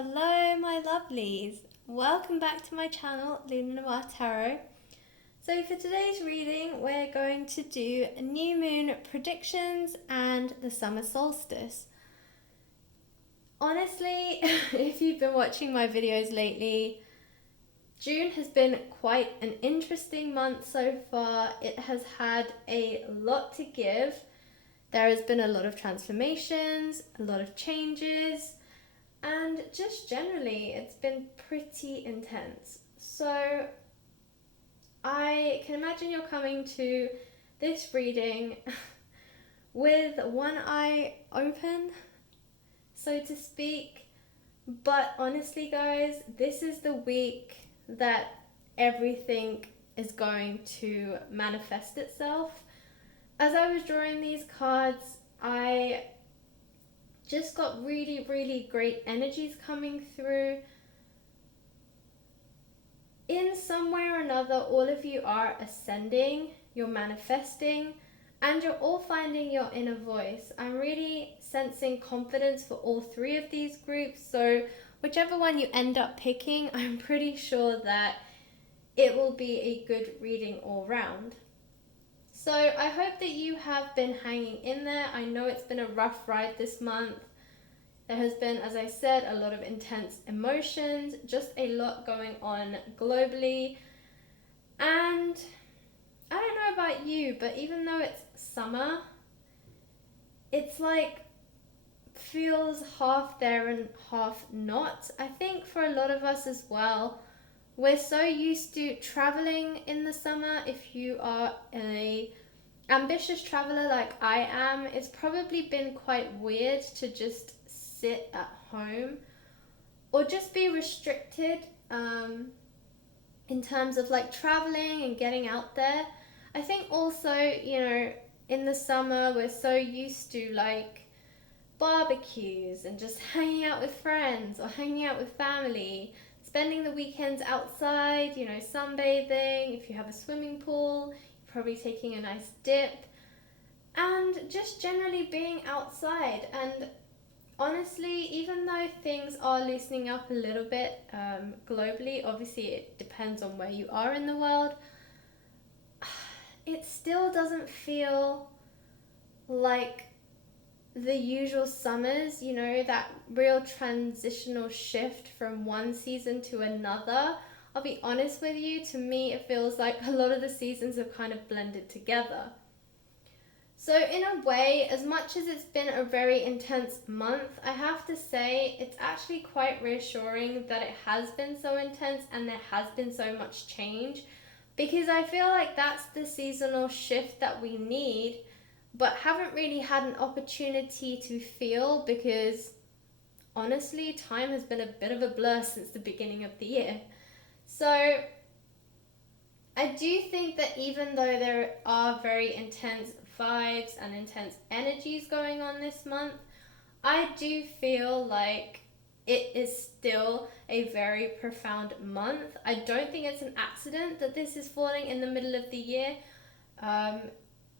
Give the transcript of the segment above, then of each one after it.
Hello my lovelies, welcome back to my channel Luna Noir Tarot. So for today's reading we're going to do new moon predictions and the summer solstice. Honestly, if you've been watching my videos lately, June has been quite an interesting month so far. It has had a lot to give. There has been a lot of transformations, a lot of changes, and just generally it's been pretty intense. So I can imagine you're coming to this reading with one eye open, so to speak. But honestly guys, this is the week that everything is going to manifest itself. As I was drawing these cards, I just got really great energies coming through. In some way or another, all of you are ascending, you're manifesting, and you're all finding your inner voice. I'm really sensing confidence for all three of these groups, so whichever one you end up picking, I'm pretty sure that it will be a good reading all round. So I hope that you have been hanging in there. I know it's been a rough ride this month. There has been, as I said, a lot of intense emotions, just a lot going on globally. And I don't know about you, but even though it's summer, it's like feels half there and half not. I think for a lot of us as well, we're so used to traveling in the summer. If you are a ambitious traveler like I am, it's probably been quite weird to just sit at home or just be restricted in terms of like traveling and getting out there. I think also, you know, in the summer we're so used to like barbecues and just hanging out with friends or hanging out with family, spending the weekends outside, you know, sunbathing. If you have a swimming pool, you're probably taking a nice dip, and just generally being outside. And honestly, even though things are loosening up a little bit globally, obviously it depends on where you are in the world, it still doesn't feel like the usual summers, you know, that real transitional shift from one season to another. I'll be honest with you, to me it feels like a lot of the seasons have kind of blended together. So in a way, as much as it's been a very intense month, I have to say it's actually quite reassuring that it has been so intense and there has been so much change, because I feel like that's the seasonal shift that we need but haven't really had an opportunity to feel, because honestly time has been a bit of a blur since the beginning of the year. So I do think that even though there are very intense vibes and intense energies going on this month, I do feel like it is still a very profound month. I don't think it's an accident that this is falling in the middle of the year,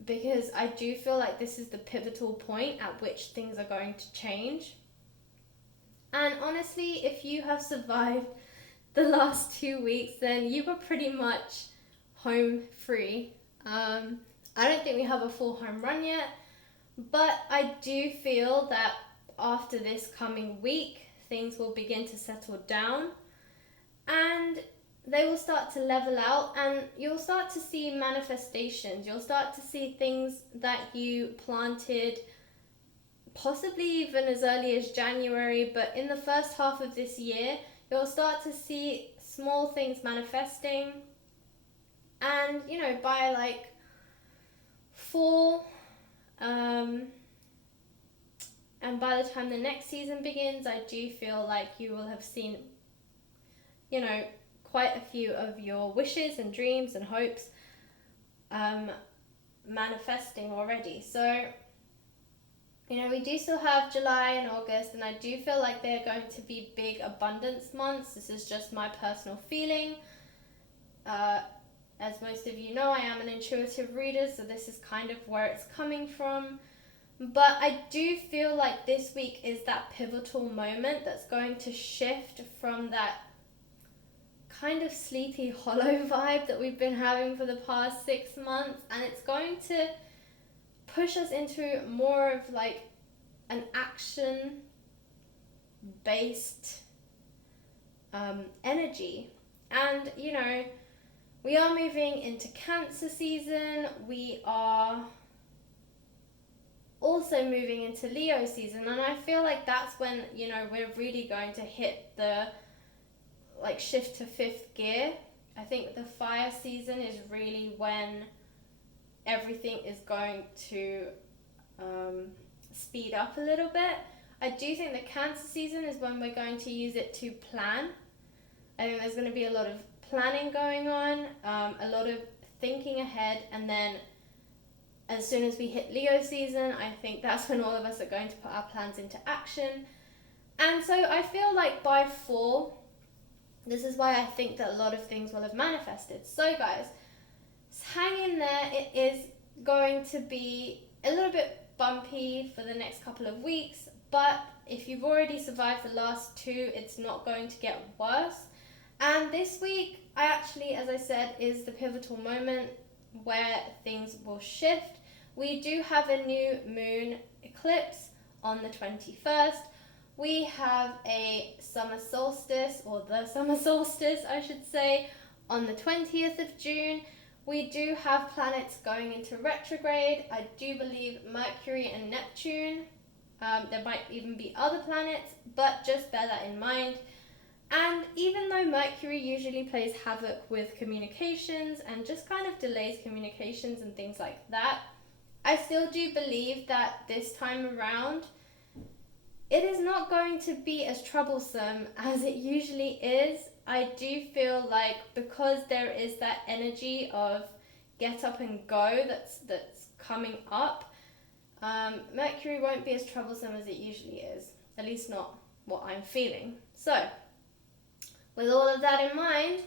because I do feel like this is the pivotal point at which things are going to change. And honestly, if you have survived the last 2 weeks, then you were pretty much home free. I don't think we have a full home run yet, but I do feel that after this coming week, things will begin to settle down and they will start to level out, and you'll start to see manifestations. You'll start to see things that you planted possibly even as early as January, but in the first half of this year, you'll start to see small things manifesting. And, you know, by like fall, and by the time the next season begins, I do feel like you will have seen, you know, quite a few of your wishes and dreams and hopes manifesting already. So, you know, we do still have July and August, and I do feel like they're going to be big abundance months. This is just my personal feeling. As most of you know, I am an intuitive reader, so this is kind of where it's coming from. But I do feel like this week is that pivotal moment that's going to shift from that kind of sleepy hollow vibe that we've been having for the past 6 months, and it's going to push us into more of like an action based energy. And you know, we are moving into Cancer season, we are also moving into Leo season, and I feel like that's when, you know, we're really going to hit the like shift to fifth gear. I think the fire season is really when everything is going to speed up a little bit. I do think the Cancer season is when we're going to use it to plan. I think there's going to be a lot of planning going on, a lot of thinking ahead, and then as soon as we hit Leo season, I think that's when all of us are going to put our plans into action. And so I feel like by fall, this is why I think that a lot of things will have manifested. So guys, hang in there. It is going to be a little bit bumpy for the next couple of weeks, but if you've already survived the last two, it's not going to get worse. And this week, I actually, as I said, is the pivotal moment where things will shift. We do have a new moon eclipse on the 21st. We have a summer solstice, or the summer solstice, I should say, on the 20th of June. We do have planets going into retrograde. I do believe Mercury and Neptune. There might even be other planets, but just bear that in mind. And even though Mercury usually plays havoc with communications and just kind of delays communications and things like that, I still do believe that this time around, it is not going to be as troublesome as it usually is. I do feel like because there is that energy of get up and go that's coming up, Mercury won't be as troublesome as it usually is. At least not what I'm feeling. So, with all of that in mind,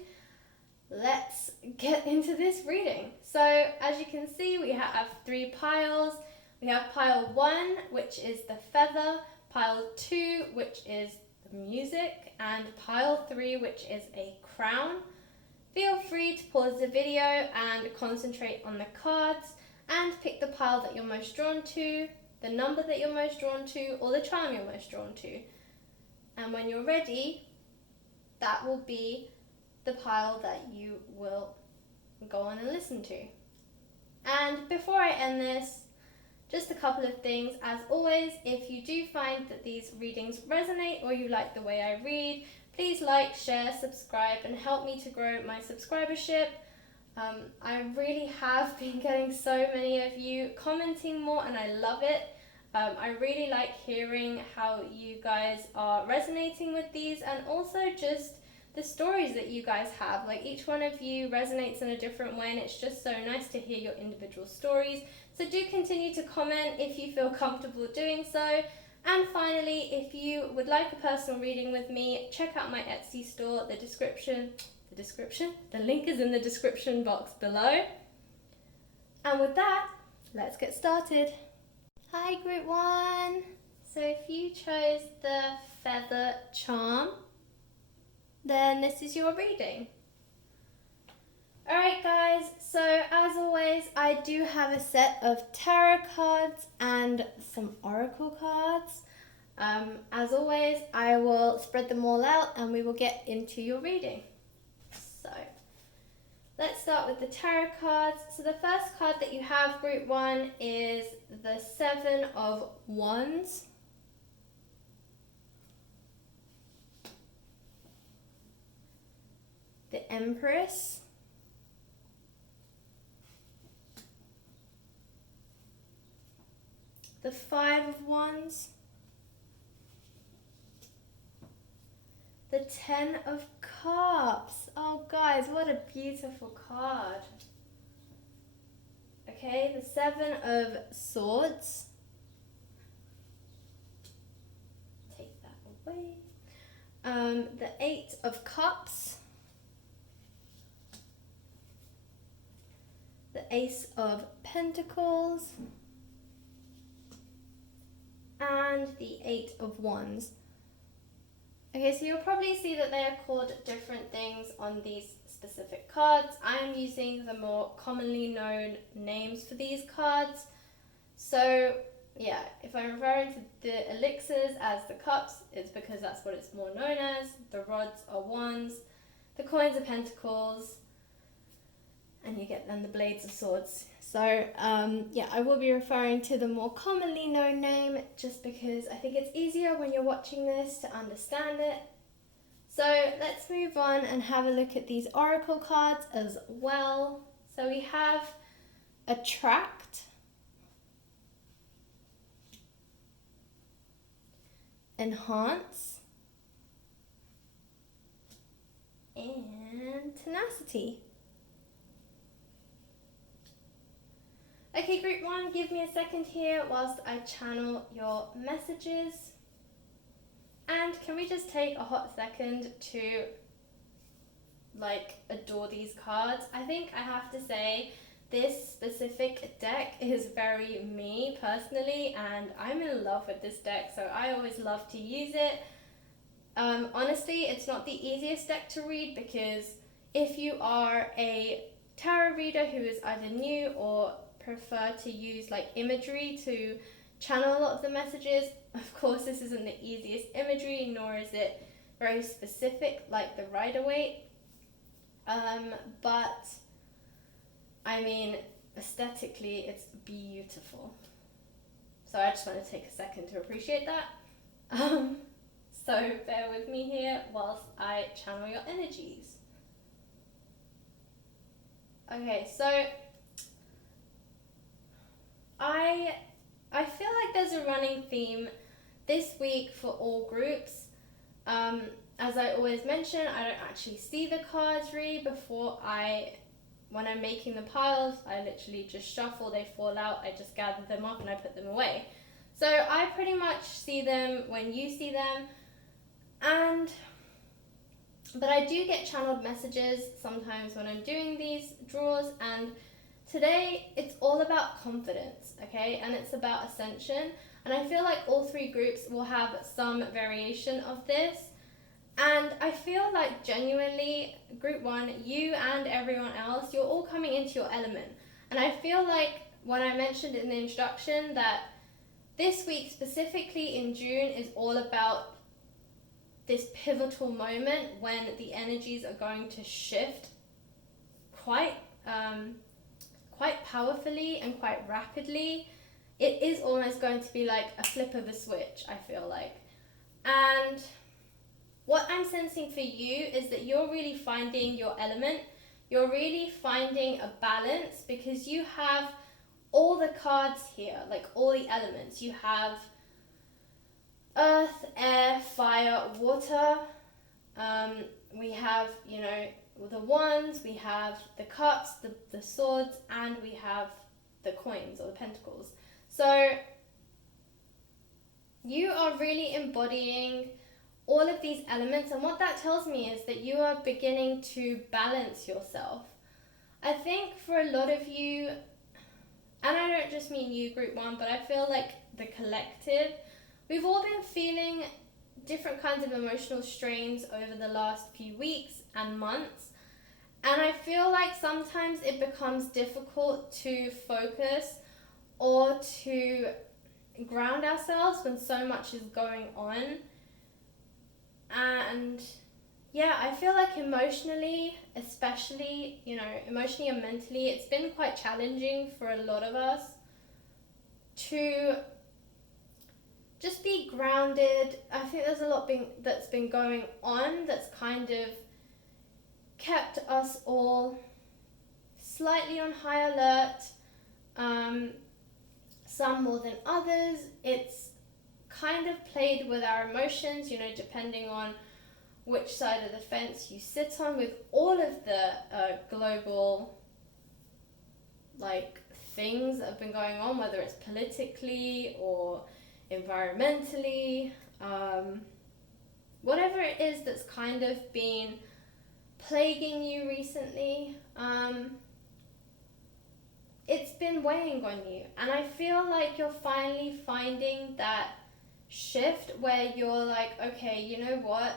let's get into this reading. So, as you can see, we have 3 piles. We have pile 1, which is the feather, pile 2, which is the music, and pile 3, which is a crown. Feel free to pause the video and concentrate on the cards and pick the pile that you're most drawn to, the number that you're most drawn to, or the charm you're most drawn to. And when you're ready, that will be the pile that you will go on and listen to. And before I end this, just a couple of things. As always, if you do find that these readings resonate or you like the way I read, please like, share, subscribe, and help me to grow my subscribership. I really have been getting so many of you commenting more, and I love it. I really like hearing how you guys are resonating with these, and also just the stories that you guys have. Like, each one of you resonates in a different way, and it's just so nice to hear your individual stories. So do continue to comment if you feel comfortable doing so. And finally, if you would like a personal reading with me, check out my Etsy store. The link is in the description box below. And with that, let's get started. Hi group 1. So if you chose the feather charm, then this is your reading. Alright guys, so as always, I do have a set of tarot cards and some oracle cards. As always, I will spread them all out and we will get into your reading. So, let's start with the tarot cards. So the first card that you have, group 1, is the 7 of Wands. The Empress. The 5 of Wands. The 10 of Cups. Oh guys, what a beautiful card. Okay, the 7 of Swords. Take that away. The 8 of Cups. The Ace of Pentacles. the Eight of Wands. Okay, so you'll probably see that they are called different things on these specific cards. I'm using the more commonly known names for these cards. So yeah, if I'm referring to the elixirs as the cups, it's because that's what it's more known as. The rods are wands, the coins are pentacles, and you get then the blades of swords. So yeah, I will be referring to the more commonly known name just because I think it's easier when you're watching this to understand it. So let's move on and have a look at these oracle cards as well. So we have Attract, Enhance, and Tenacity. Okay, group 1, give me a second here whilst I channel your messages. And can we just take a hot second to adore these cards? I think I have to say this specific deck is very me personally, and I'm in love with this deck, so I always love to use it. Honestly, it's not the easiest deck to read because if you are a tarot reader who is either new or prefer to use imagery to channel a lot of the messages, of course this isn't the easiest imagery, nor is it very specific like the Rider-Waite. But I mean, aesthetically it's beautiful. So I just want to take a second to appreciate that. So bear with me here whilst I channel your energies. Okay, so I feel like there's a running theme this week for all groups. As I always mention, I don't actually see the cards read when I'm making the piles. I literally just shuffle, they fall out, I just gather them up and I put them away. So I pretty much see them when you see them, but I do get channeled messages sometimes when I'm doing these draws, and today it's all about confidence, okay? And it's about ascension. And I feel like all three groups will have some variation of this. And I feel like genuinely, group 1, you and everyone else, you're all coming into your element. And I feel like when I mentioned in the introduction that this week, specifically in June, is all about this pivotal moment when the energies are going to shift quite powerfully and quite rapidly. It is almost going to be like a flip of a switch, I feel like. And what I'm sensing for you is that you're really finding your element. You're really finding a balance because you have all the cards here, all the elements. You have earth, air, fire, water. We have, the wands, we have the cups, the swords, and we have the coins or the pentacles. So you are really embodying all of these elements, and what that tells me is that you are beginning to balance yourself. I think for a lot of you, and I don't just mean you, group 1, but I feel like the collective, we've all been feeling different kinds of emotional strains over the last few weeks and months. And I feel like sometimes it becomes difficult to focus or to ground ourselves when so much is going on. And yeah, I feel like emotionally, especially, emotionally and mentally, it's been quite challenging for a lot of us to just be grounded. I think there's a lot that's been going on that's kind of kept us all slightly on high alert, some more than others. It's kind of played with our emotions, depending on which side of the fence you sit on, with all of the global things that have been going on, whether it's politically or environmentally, whatever it is that's kind of been plaguing you recently, it's been weighing on you. And I feel like you're finally finding that shift where you're like, okay, you know what?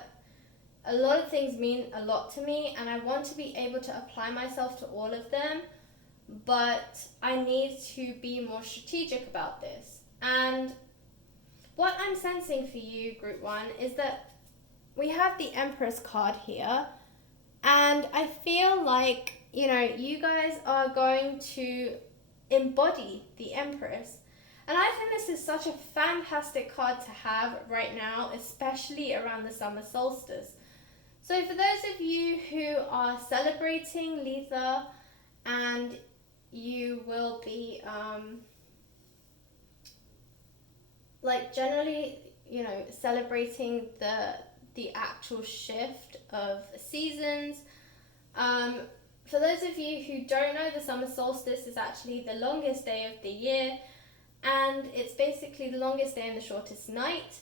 A lot of things mean a lot to me and I want to be able to apply myself to all of them, but I need to be more strategic about this. And what I'm sensing for you, Group 1, is that we have the Empress card here, and I feel like, you know, you guys are going to embody the Empress. And I think this is such a fantastic card to have right now, especially around the summer solstice. So for those of you who are celebrating Litha and you will be generally, you know, celebrating the actual shift of seasons. For those of you who don't know, the summer solstice is actually the longest day of the year, and it's basically the longest day and the shortest night.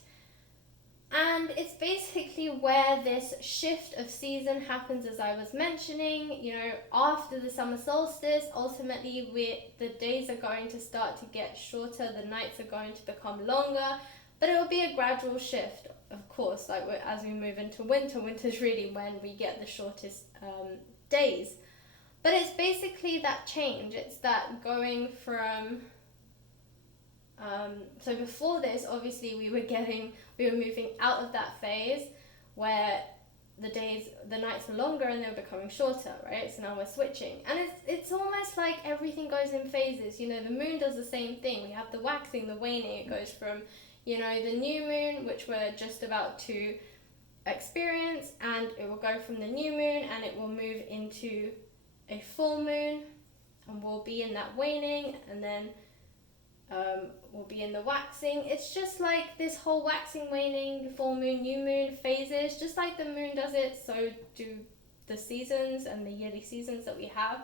And it's basically where this shift of season happens, as I was mentioning. You know, after the summer solstice, ultimately the days are going to start to get shorter, the nights are going to become longer, but it will be a gradual shift, of course. Like as we move into winter, winter's really when we get the shortest days. But it's basically that change. It's that going from so before this, obviously we were moving out of that phase where the nights were longer and they were becoming shorter, right? So now we're switching, and it's almost like everything goes in phases. You know, the moon does the same thing. We have the waxing, the waning. It goes from, you know, the new moon, which we're just about to experience, and it will go from the new moon and it will move into a full moon, and we'll be in that waning, and then we'll be in the waxing. It's just like this whole waxing, waning, full moon, new moon phases. Just like the moon does it, so do the seasons and the yearly seasons that we have.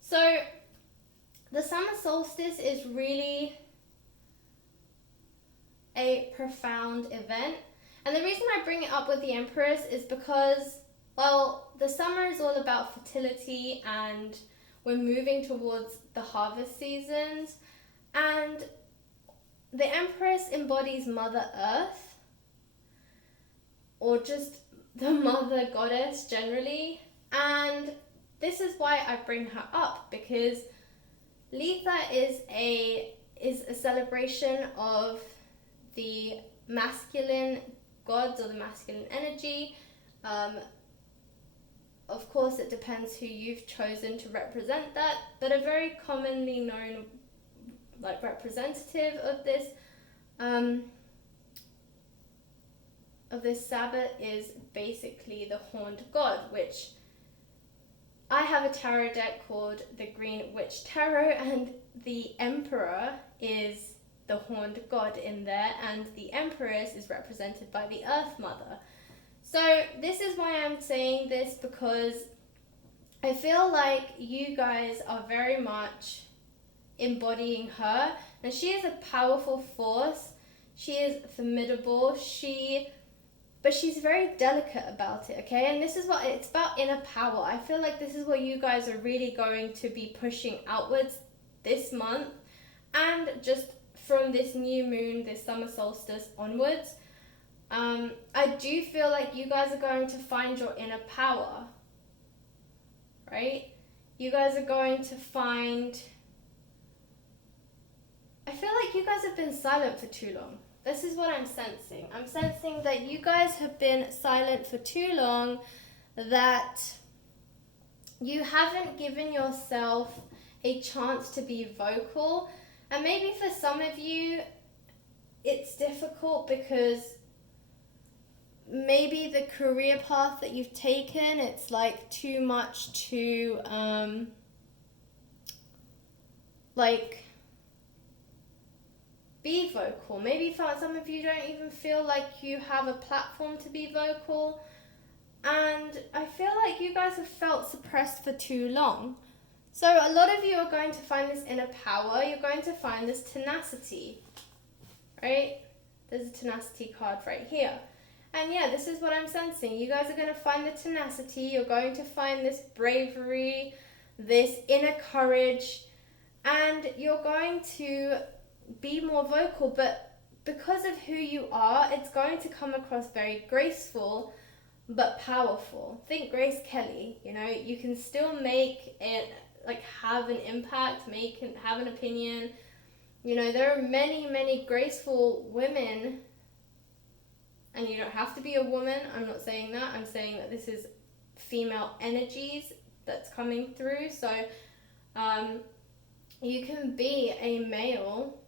So the summer solstice is really a profound event. And the reason I bring it up with the Empress is because, well, the summer is all about fertility and we're moving towards the harvest seasons. And the Empress embodies Mother Earth, or just the Mother Goddess generally. And this is why I bring her up, because Litha is a celebration of the masculine gods or the masculine energy. Of course, it depends who you've chosen to represent that, but a very commonly known representative of this Sabbath is basically the horned god, which I have a tarot deck called the Green Witch Tarot, and the Emperor is the horned god in there, and the Empress is represented by the Earth Mother. So this is why I'm saying this, because I feel like you guys are very much embodying her, and she is a powerful force. She is formidable. But she's very delicate about it, okay? And this is what it's about, inner power. I feel like this is what you guys are really going to be pushing outwards this month, and just from this new moon, this summer solstice onwards. I do feel like you guys are going to find your inner power, right? You guys are going to find... I feel like you guys have been silent for too long. This is what I'm sensing. I'm sensing that you guys have been silent for too long, that you haven't given yourself a chance to be vocal. And maybe for some of you, it's difficult because maybe the career path that you've taken, it's like too much to, be vocal. Maybe for some of you don't even feel like you have a platform to be vocal. And I feel like you guys have felt suppressed for too long. So a lot of you are going to find this inner power. You're going to find this tenacity, right? There's a tenacity card right here. And yeah, this is what I'm sensing. You guys are going to find the tenacity. You're going to find this bravery, this inner courage, and you're going to be more vocal. But because of who you are, it's going to come across very graceful but powerful. Think Grace Kelly, you know, you can still make it, like, have an impact, have an opinion. You know, there are many, many graceful women, and you don't have to be a woman. I'm not saying that. I'm saying that this is female energies that's coming through. So you can be a male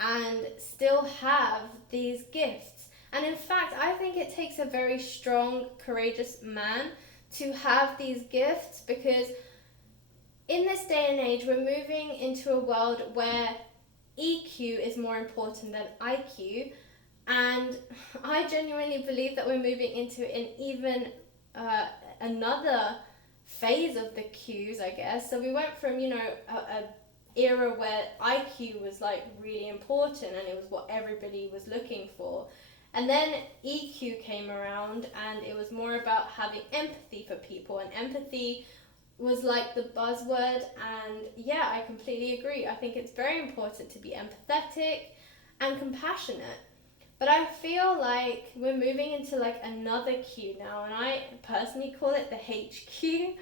and still have these gifts. And in fact, I think it takes a very strong, courageous man to have these gifts, because in this day and age, we're moving into a world where EQ is more important than IQ. And I genuinely believe that we're moving into an even another phase of the Qs, I guess. So we went from, you know, a era where IQ was like really important and it was what everybody was looking for. And then EQ came around and it was more about having empathy for people, and empathy was like the buzzword. And yeah, I completely agree. I think it's very important to be empathetic and compassionate. But I feel like we're moving into like another Q now, and I personally call it the HQ.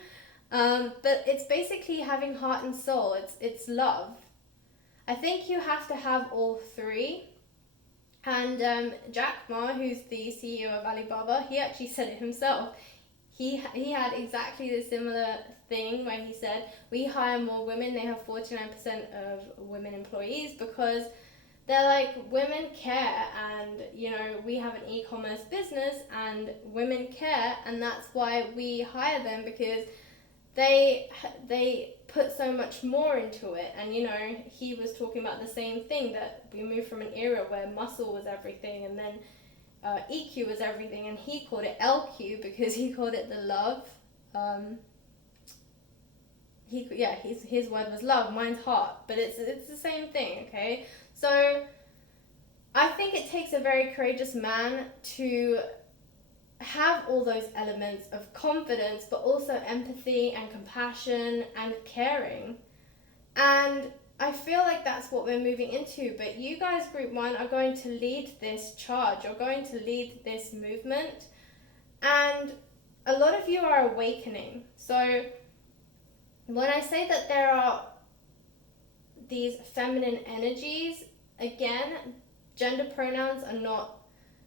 But it's basically having heart and soul. It's love. I think you have to have all three. And Jack Ma, who's the CEO of Alibaba, he actually said it himself. He had exactly the similar thing where he said, we hire more women. They have 49% of women employees because they're like, women care, and you know, we have an e-commerce business and women care, and that's why we hire them, because they put so much more into it. And you know, he was talking about the same thing, that we moved from an era where muscle was everything, and then EQ was everything, and he called it LQ because he called it the love. His word was love, mine's heart, but it's the same thing, okay? So I think it takes a very courageous man to have all those elements of confidence, but also empathy and compassion and caring. And I feel like that's what we're moving into. But you guys, Group 1, are going to lead this charge. You're going to lead this movement. And a lot of you are awakening. So when I say that there are these feminine energies, again, gender pronouns are not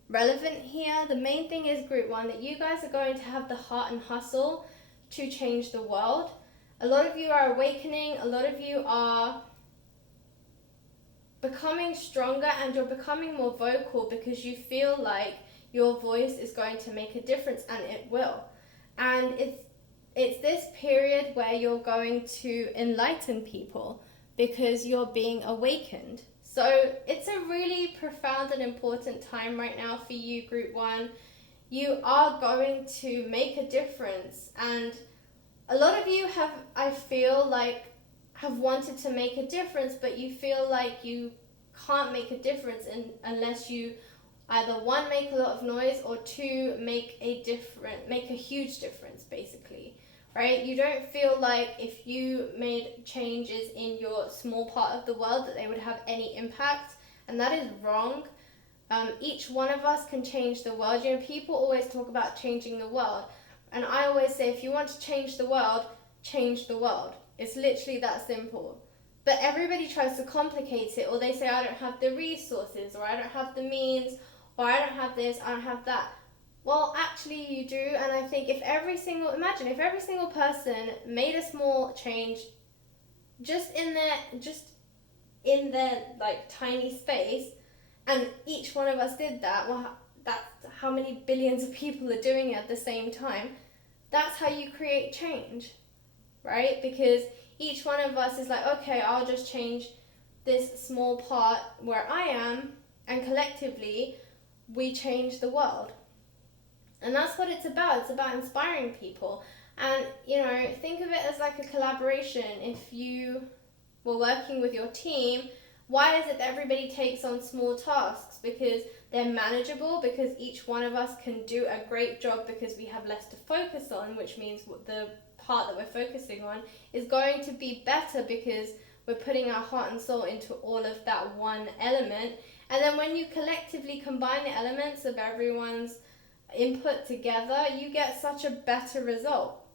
relevant here. The main thing is, Group 1, that you guys are going to have the heart and hustle to change the world. A lot of you are awakening. A lot of you are becoming stronger, and you're becoming more vocal because you feel like your voice is going to make a difference, and it will. And it's this period where you're going to enlighten people because you're being awakened. So it's a really profound and important time right now for you, Group 1. You are going to make a difference. And a lot of you have, I feel like, have wanted to make a difference, but you feel like you can't make a difference unless you either, one, make a lot of noise, or two, make a huge difference, basically. Right? You don't feel like if you made changes in your small part of the world that they would have any impact, and that is wrong. Each one of us can change the world. You know, people always talk about changing the world, and I always say, if you want to change the world, change the world. It's literally that simple. But everybody tries to complicate it, or they say, I don't have the resources, or I don't have the means, or I don't have this, I don't have that. Well, actually you do, and I think imagine if every single person made a small change just in their like tiny space, and each one of us did that, well, that's how many billions of people are doing it at the same time. That's how you create change, right? Because each one of us is like, okay, I'll just change this small part where I am, and collectively we change the world. And that's what it's about. It's about inspiring people. And, you know, think of it as like a collaboration. If you were working with your team, why is it that everybody takes on small tasks? Because they're manageable, because each one of us can do a great job because we have less to focus on, which means the part that we're focusing on is going to be better because we're putting our heart and soul into all of that one element. And then when you collectively combine the elements of everyone's input together, you get such a better result.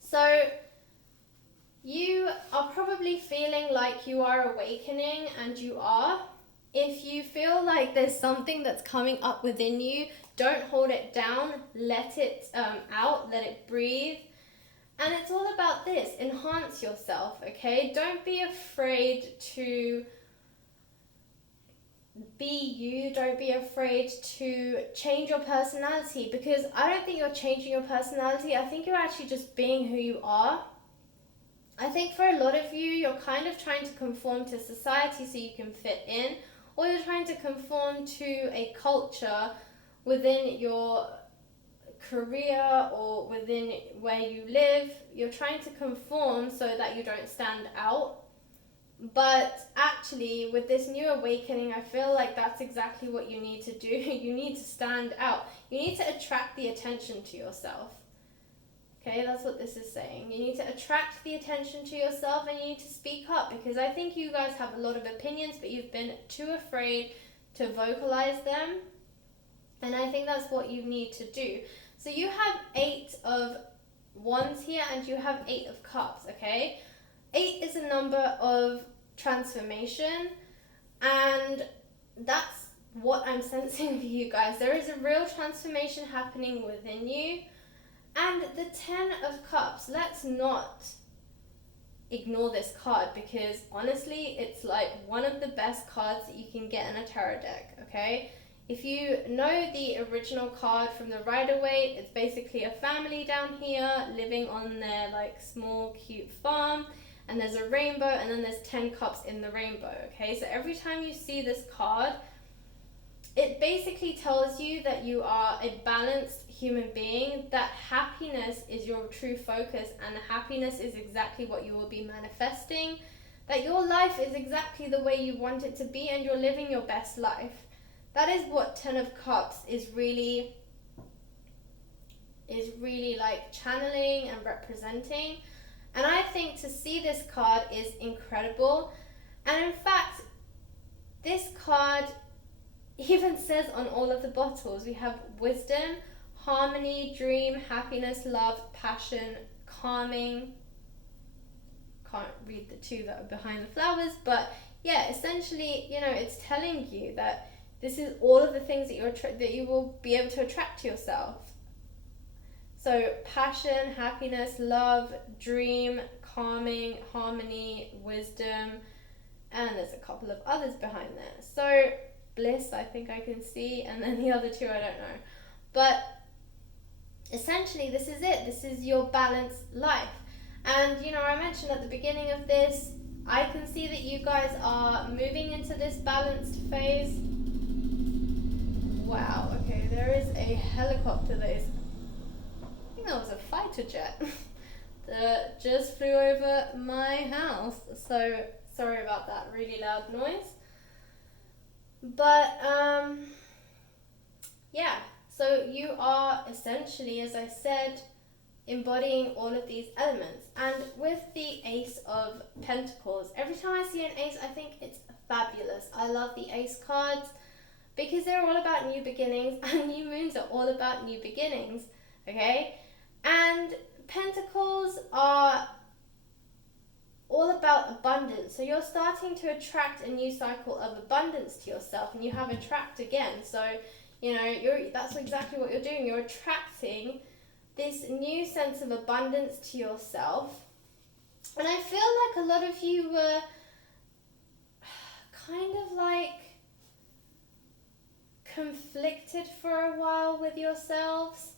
So you are probably feeling like you are awakening, and you are. If you feel like there's something that's coming up within you, don't hold it down, let it out, let it breathe. And it's all about this, enhance yourself, okay? Don't be afraid to be you, don't be afraid to change your personality, because I don't think you're changing your personality, I think you're actually just being who you are. I think for a lot of you, you're kind of trying to conform to society so you can fit in, or you're trying to conform to a culture within your career or within where you live. You're trying to conform so that you don't stand out. But actually, with this new awakening, I feel like that's exactly what you need to do. You need to stand out. You need to attract the attention to yourself. Okay, that's what this is saying. You need to attract the attention to yourself, and you need to speak up, because I think you guys have a lot of opinions, but you've been too afraid to vocalize them. And I think that's what you need to do. So you have 8 of Wands here, and you have 8 of Cups, okay? 8 is a number of transformation, and that's what I'm sensing for you guys. There is a real transformation happening within you. And the 10 of Cups, let's not ignore this card, because honestly, it's like one of the best cards that you can get in a tarot deck, okay? If you know the original card from the Rider-Waite, it's basically a family down here living on their like small cute farm, and there's a rainbow, and then there's 10 cups in the rainbow, okay? So every time you see this card, it basically tells you that you are a balanced human being, that happiness is your true focus, and happiness is exactly what you will be manifesting, that your life is exactly the way you want it to be, and you're living your best life. That is what 10 of Cups is really like channeling and representing. And I think to see this card is incredible. And in fact, this card even says on all of the bottles, we have wisdom, harmony, dream, happiness, love, passion, calming. Can't read the 2 that are behind the flowers, but yeah, essentially, you know, it's telling you that this is all of the things that that you will be able to attract to yourself. So passion, happiness, love, dream, calming, harmony, wisdom, and there's a couple of others behind there. So bliss, I think I can see, and then the other 2 I don't know. But essentially, this is it. This is your balanced life. And you know, I mentioned at the beginning of this, I can see that you guys are moving into this balanced phase. Wow, okay, there is a helicopter that is, I think that was a fighter jet that just flew over my house. So sorry about that really loud noise. But yeah, so you are essentially, as I said, embodying all of these elements. And with the Ace of Pentacles, every time I see an ace, I think it's fabulous. I love the ace cards because they're all about new beginnings, and new moons are all about new beginnings, okay? And pentacles are all about abundance. So you're starting to attract a new cycle of abundance to yourself, and you have attract again. So, you know, that's exactly what you're doing. You're attracting this new sense of abundance to yourself. And I feel like a lot of you were kind of like conflicted for a while with yourselves.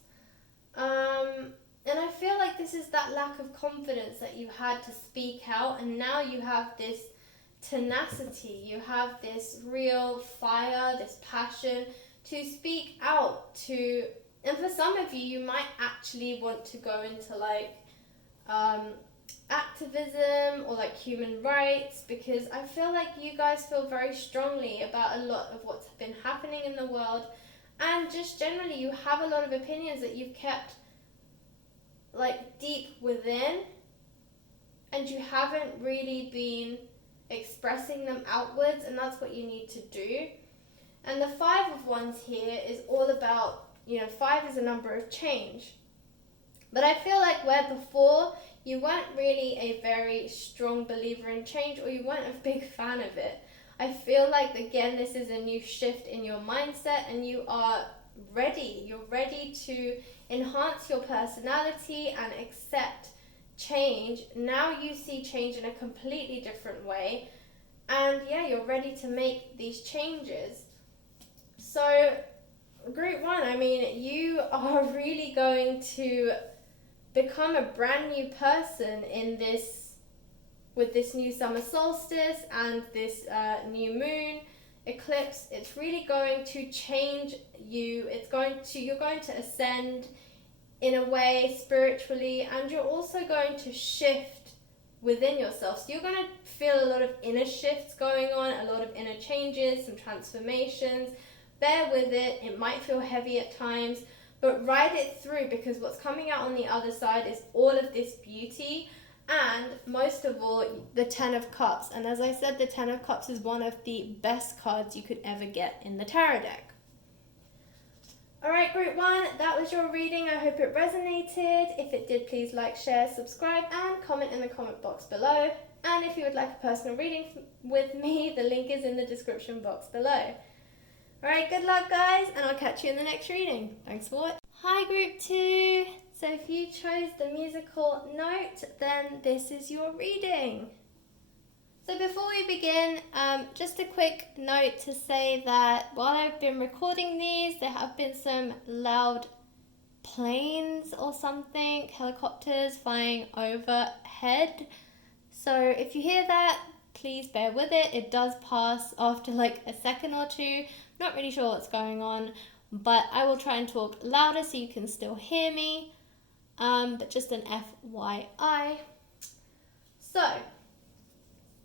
And I feel like this is that lack of confidence that you had to speak out, and now you have this tenacity, you have this real fire, this passion to speak out to. And for some of you, you might actually want to go into like activism or like human rights, because I feel like you guys feel very strongly about a lot of what's been happening in the world, and just generally you have a lot of opinions that you've kept like deep within, and you haven't really been expressing them outwards, and that's what you need to do. And the Five of Wands here is all about, 5 is a number of change. But I feel like where before you weren't really a very strong believer in change, or you weren't a big fan of it, I feel like, again, this is a new shift in your mindset, and you are ready. You're ready to enhance your personality and accept change. Now you see change in a completely different way, and yeah, you're ready to make these changes. So group 1, I mean, you are really going to become a brand new person in this, with this new summer solstice and this new moon eclipse. It's really going to change you. You're going to ascend in a way spiritually, and you're also going to shift within yourself. So you're going to feel a lot of inner shifts going on, a lot of inner changes, some transformations. Bear with it. It might feel heavy at times, but ride it through, because what's coming out on the other side is all of this beauty, and most of all, the Ten of Cups. And as I said, the Ten of Cups is one of the best cards you could ever get in the tarot deck. Alright, group 1, that was your reading. I hope it resonated. If it did, please like, share, subscribe, and comment in the comment box below. And if you would like a personal reading with me, the link is in the description box below. Alright, good luck guys, and I'll catch you in the next reading. Thanks for watching. Hi group 2. So if you chose the musical note, then this is your reading. So before we begin, just a quick note to say that while I've been recording these, there have been some loud planes or something, helicopters flying overhead. So if you hear that, please bear with it. It does pass after like a second or two. Not really sure what's going on, but I will try and talk louder so you can still hear me. But just an FYI. So,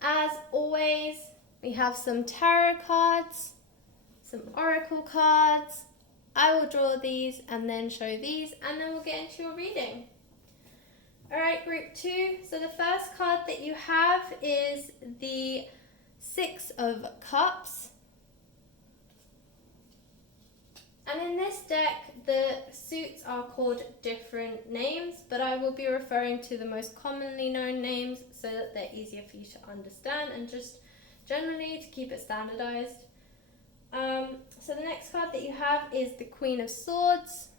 as always, we have some tarot cards, some oracle cards. I will draw these and then show these, and then we'll get into your reading. Alright, group 2. So the first card that you have is the Six of Cups. And in this deck, the suits are called different names, but I will be referring to the most commonly known names so that they're easier for you to understand, and just generally to keep it standardized. So the next card that you have is the Queen of Swords.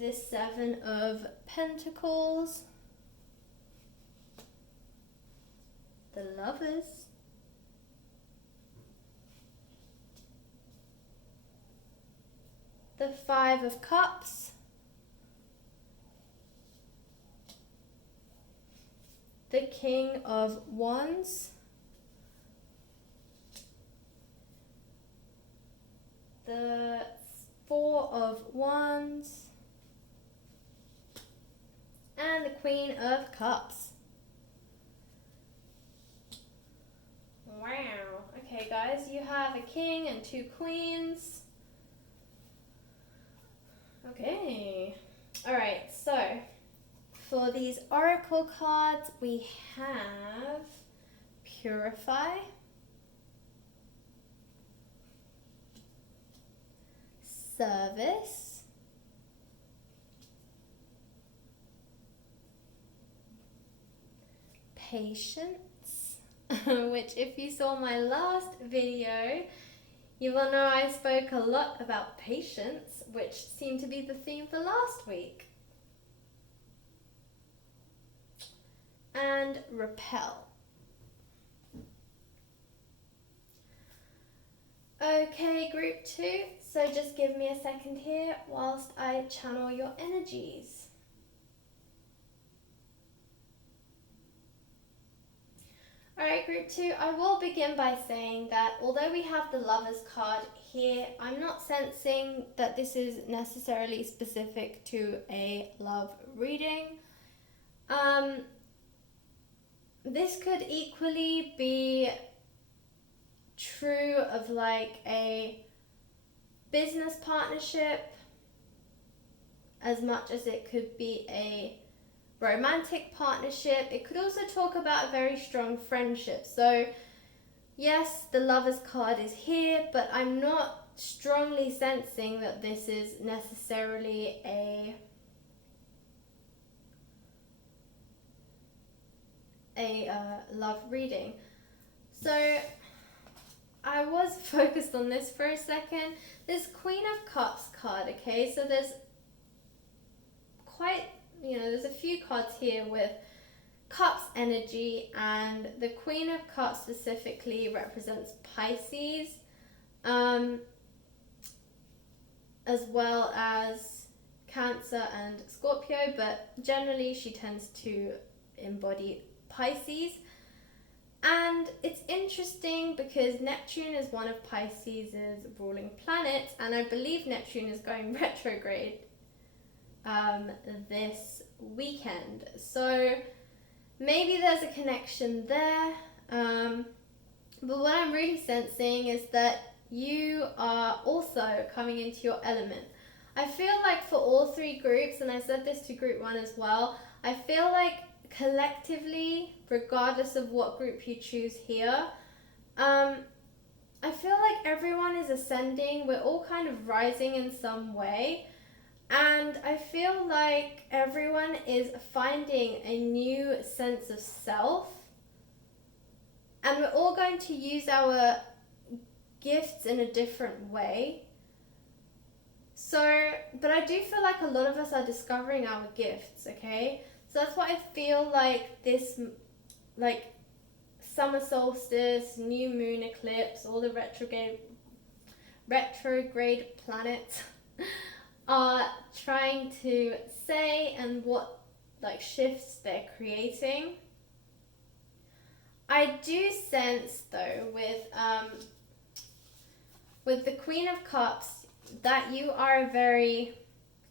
The Seven of Pentacles. The Lovers. The Five of Cups, the King of Wands, the Four of Wands, and the Queen of Cups. Wow. Okay guys, you have a king and two queens. Okay, alright, so for these oracle cards we have Purify, Service, Patience, which if you saw my last video, you will know I spoke a lot about patience, which seemed to be the theme for last week. And Repel. Okay, group 2, so just give me a second here whilst I channel your energies. Alright, group 2, I will begin by saying that although we have the Lovers card here, I'm not sensing that this is necessarily specific to a love reading. This could equally be true of like a business partnership as much as it could be a romantic partnership. It could also talk about a very strong friendship. So yes, the Lovers card is here, but I'm not strongly sensing that this is necessarily a love reading. So I was focused on this for a second. This Queen of Cups card, okay? So there's quite, there's a few cards here with Cups energy, and the Queen of Cups specifically represents Pisces, as well as Cancer and Scorpio, but generally she tends to embody Pisces. And it's interesting because Neptune is one of Pisces' ruling planets, and I believe Neptune is going retrograde this weekend. So maybe there's a connection there. But what I'm really sensing is that you are also coming into your element. I feel like for all three groups, and I said this to group 1 as well, I feel like collectively, regardless of what group you choose here, I feel like everyone is ascending. We're all kind of rising in some way. And I feel like everyone is finding a new sense of self. And we're all going to use our gifts in a different way. So, but I do feel like a lot of us are discovering our gifts, okay? So that's what I feel like this, like summer solstice, new moon eclipse, all the retrograde planets are trying to say, and what like shifts they're creating. I do sense though with the Queen of Cups that you are a very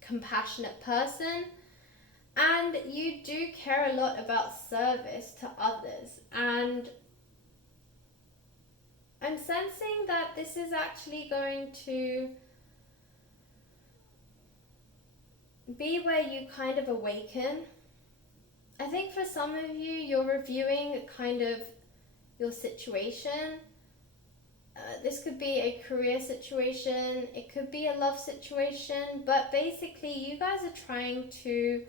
compassionate person, and you do care a lot about service to others. And I'm sensing that this is actually going to be where you kind of awaken. I think for some of you, you're reviewing kind of your situation. This could be a career situation, it could be a love situation, but basically you guys are trying to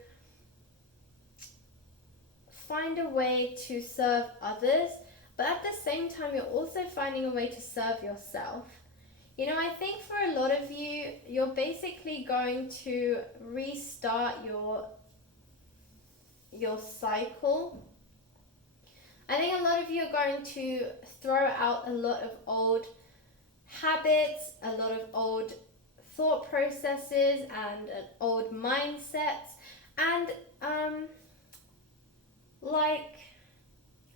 find a way to serve others, but at the same time you're also finding a way to serve yourself. I think for a lot of you, you're basically going to restart your cycle. I think a lot of you are going to throw out a lot of old habits, a lot of old thought processes and old mindsets, and like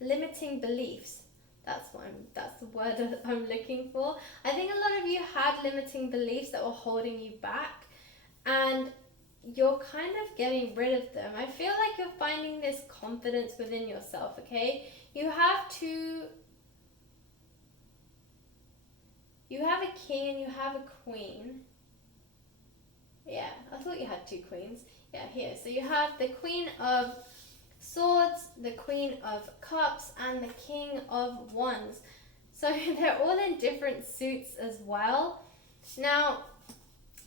limiting beliefs. That's the word that I'm looking for. I think a lot of you had limiting beliefs that were holding you back, and you're kind of getting rid of them. I feel like you're finding this confidence within yourself, okay? You have a king and you have a queen. Yeah, I thought you had two queens. Yeah, here. So you have the Queen of Swords, the Queen of Cups, and the King of Wands. So they're all in different suits as well. Now,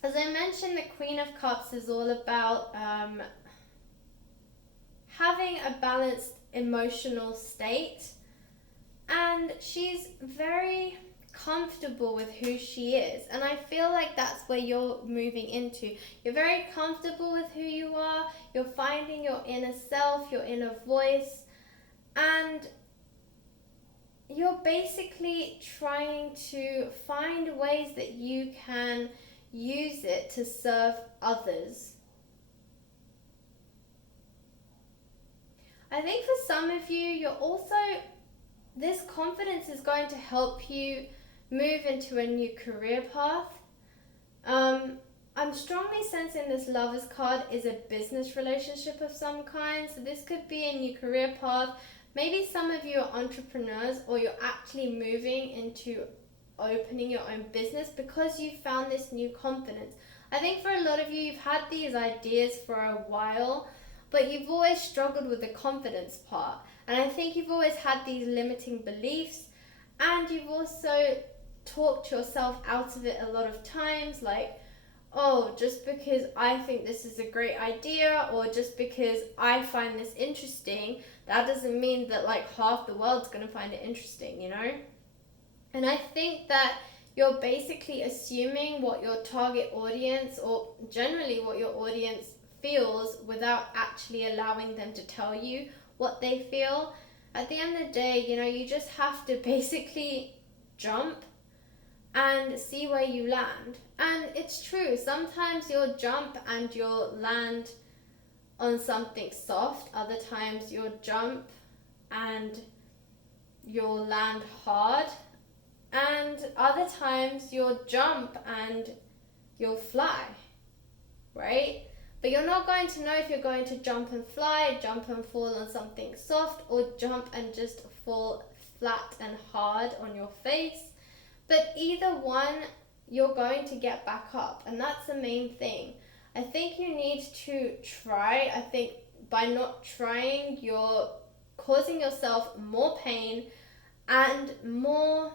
as I mentioned, the Queen of Cups is all about having a balanced emotional state, and she's very comfortable with who she is, and I feel like that's where you're moving into. You're very comfortable with who you are, you're finding your inner self, your inner voice, and you're basically trying to find ways that you can use it to serve others. I think for some of you, this confidence is going to help you move into a new career path. I'm strongly sensing this Lovers card is a business relationship of some kind. So this could be a new career path. Maybe some of you are entrepreneurs, or you're actually moving into opening your own business because you found this new confidence. I think for a lot of you, you've had these ideas for a while, but you've always struggled with the confidence part. And I think you've always had these limiting beliefs, and you've also talked yourself out of it a lot of times, like, oh, just because I think this is a great idea, or just because I find this interesting, that doesn't mean that like half the world's going to find it interesting, you know? And I think that you're basically assuming what your target audience, or generally what your audience feels, without actually allowing them to tell you what they feel. At the end of the day, you know, you just have to basically jump and see where you land. And it's true, sometimes you'll jump and you'll land on something soft, other times you'll jump and you'll land hard, and other times you'll jump and you'll fly, right? But you're not going to know if you're going to jump and fly, jump and fall on something soft, or jump and just fall flat and hard on your face. But either one, you're going to get back up, and that's the main thing. I think you need to try. I think by not trying, you're causing yourself more pain and more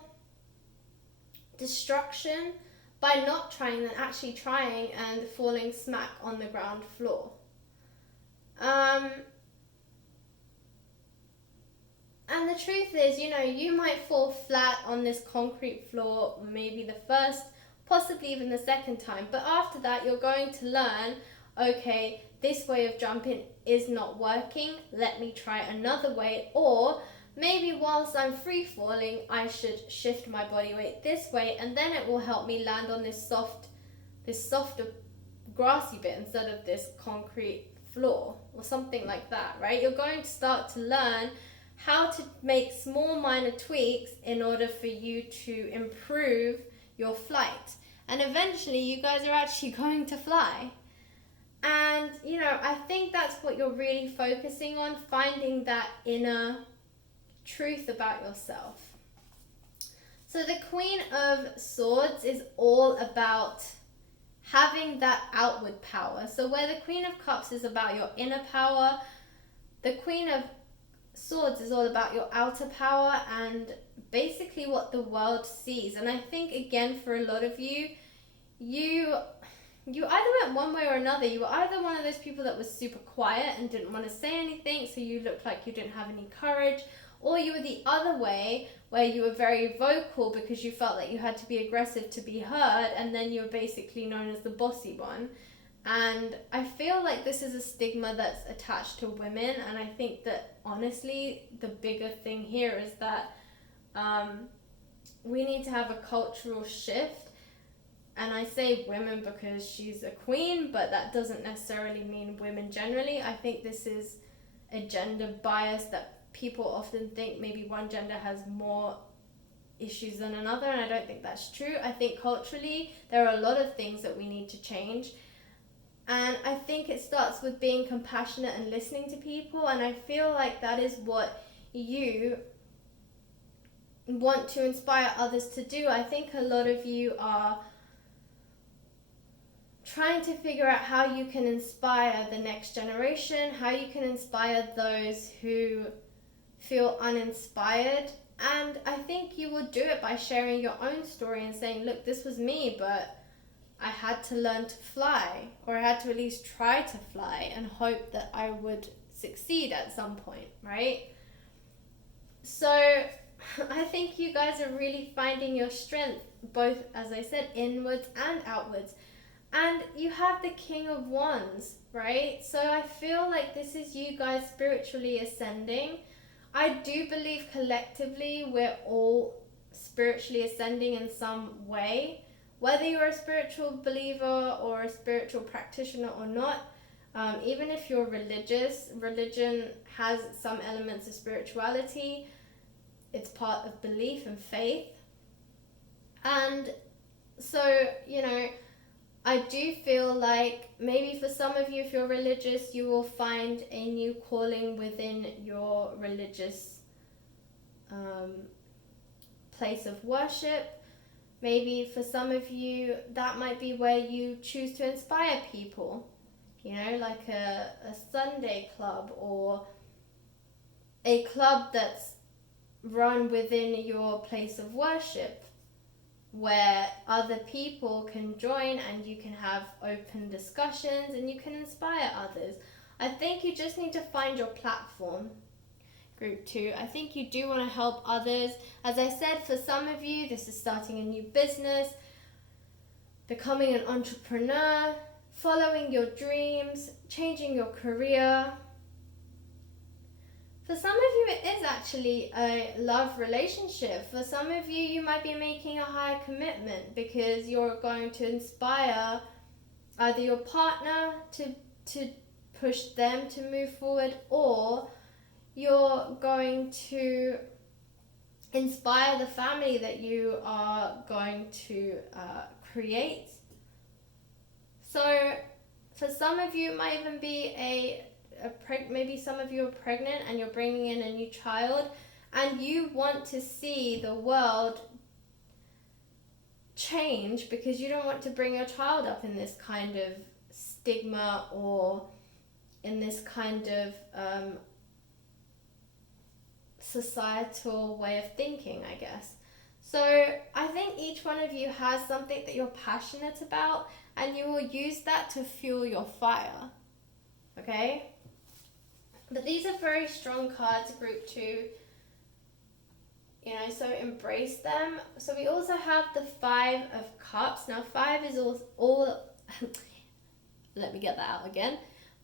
destruction by not trying than actually trying and falling smack on the ground floor. And the truth is, you know, you might fall flat on this concrete floor maybe the first, possibly even the second time, but after that you're going to learn, okay, this way of jumping is not working, let me try another way, or maybe whilst I'm free falling, I should shift my body weight this way, and then it will help me land on this softer grassy bit instead of this concrete floor, or something like that, right? You're going to start to learn how to make small minor tweaks in order for you to improve your flight. And eventually you guys are actually going to fly. And, you know, I think that's what you're really focusing on, finding that inner truth about yourself. So the Queen of Swords is all about having that outward power. So where the Queen of Cups is about your inner power, the Queen of Swords is all about your outer power and basically what the world sees. And I think, again, for a lot of you, you either went one way or another. You were either one of those people that was super quiet and didn't want to say anything, so you looked like you didn't have any courage, or you were the other way, where you were very vocal because you felt like you had to be aggressive to be heard, and then you were basically known as the bossy one. And I feel like this is a stigma that's attached to women, and I think that honestly the bigger thing here is that we need to have a cultural shift. And I say women because she's a queen, but that doesn't necessarily mean women generally. I think this is a gender bias that people often think maybe one gender has more issues than another, and I don't think that's true. I think culturally there are a lot of things that we need to change, and I think it starts with being compassionate and listening to people, and I feel like that is what you want to inspire others to do. I think a lot of you are trying to figure out how you can inspire the next generation, how you can inspire those who feel uninspired. And I think you will do it by sharing your own story and saying, look, this was me, but I had to learn to fly, or I had to at least try to fly and hope that I would succeed at some point, right? So I think you guys are really finding your strength, both, as I said, inwards and outwards. And you have the King of Wands, right? So I feel like this is you guys spiritually ascending. I do believe collectively we're all spiritually ascending in some way. Whether you're a spiritual believer or a spiritual practitioner or not, even if you're religious, religion has some elements of spirituality. It's part of belief and faith. And so, you know, I do feel like maybe for some of you, if you're religious, you will find a new calling within your religious place of worship. Maybe for some of you, that might be where you choose to inspire people. you know, like a Sunday club or a club that's run within your place of worship where other people can join and you can have open discussions and you can inspire others. I think you just need to find your platform. Group 2, I think you do want to help others. As I said, for some of you, this is starting a new business, becoming an entrepreneur, following your dreams, changing your career. For some of you, it is actually a love relationship. For some of you, you might be making a higher commitment because you're going to inspire either your partner to push them to move forward, or you're going to inspire the family that you are going to create. So for some of you, it might even be maybe some of you are pregnant and you're bringing in a new child and you want to see the world change because you don't want to bring your child up in this kind of stigma or in this kind of societal way of thinking, I guess. So I think each one of you has something that you're passionate about and you will use that to fuel your fire. Okay? But these are very strong cards, group 2. You know, so embrace them. So we also have the 5 of Cups. Now 5 is all let me get that out again.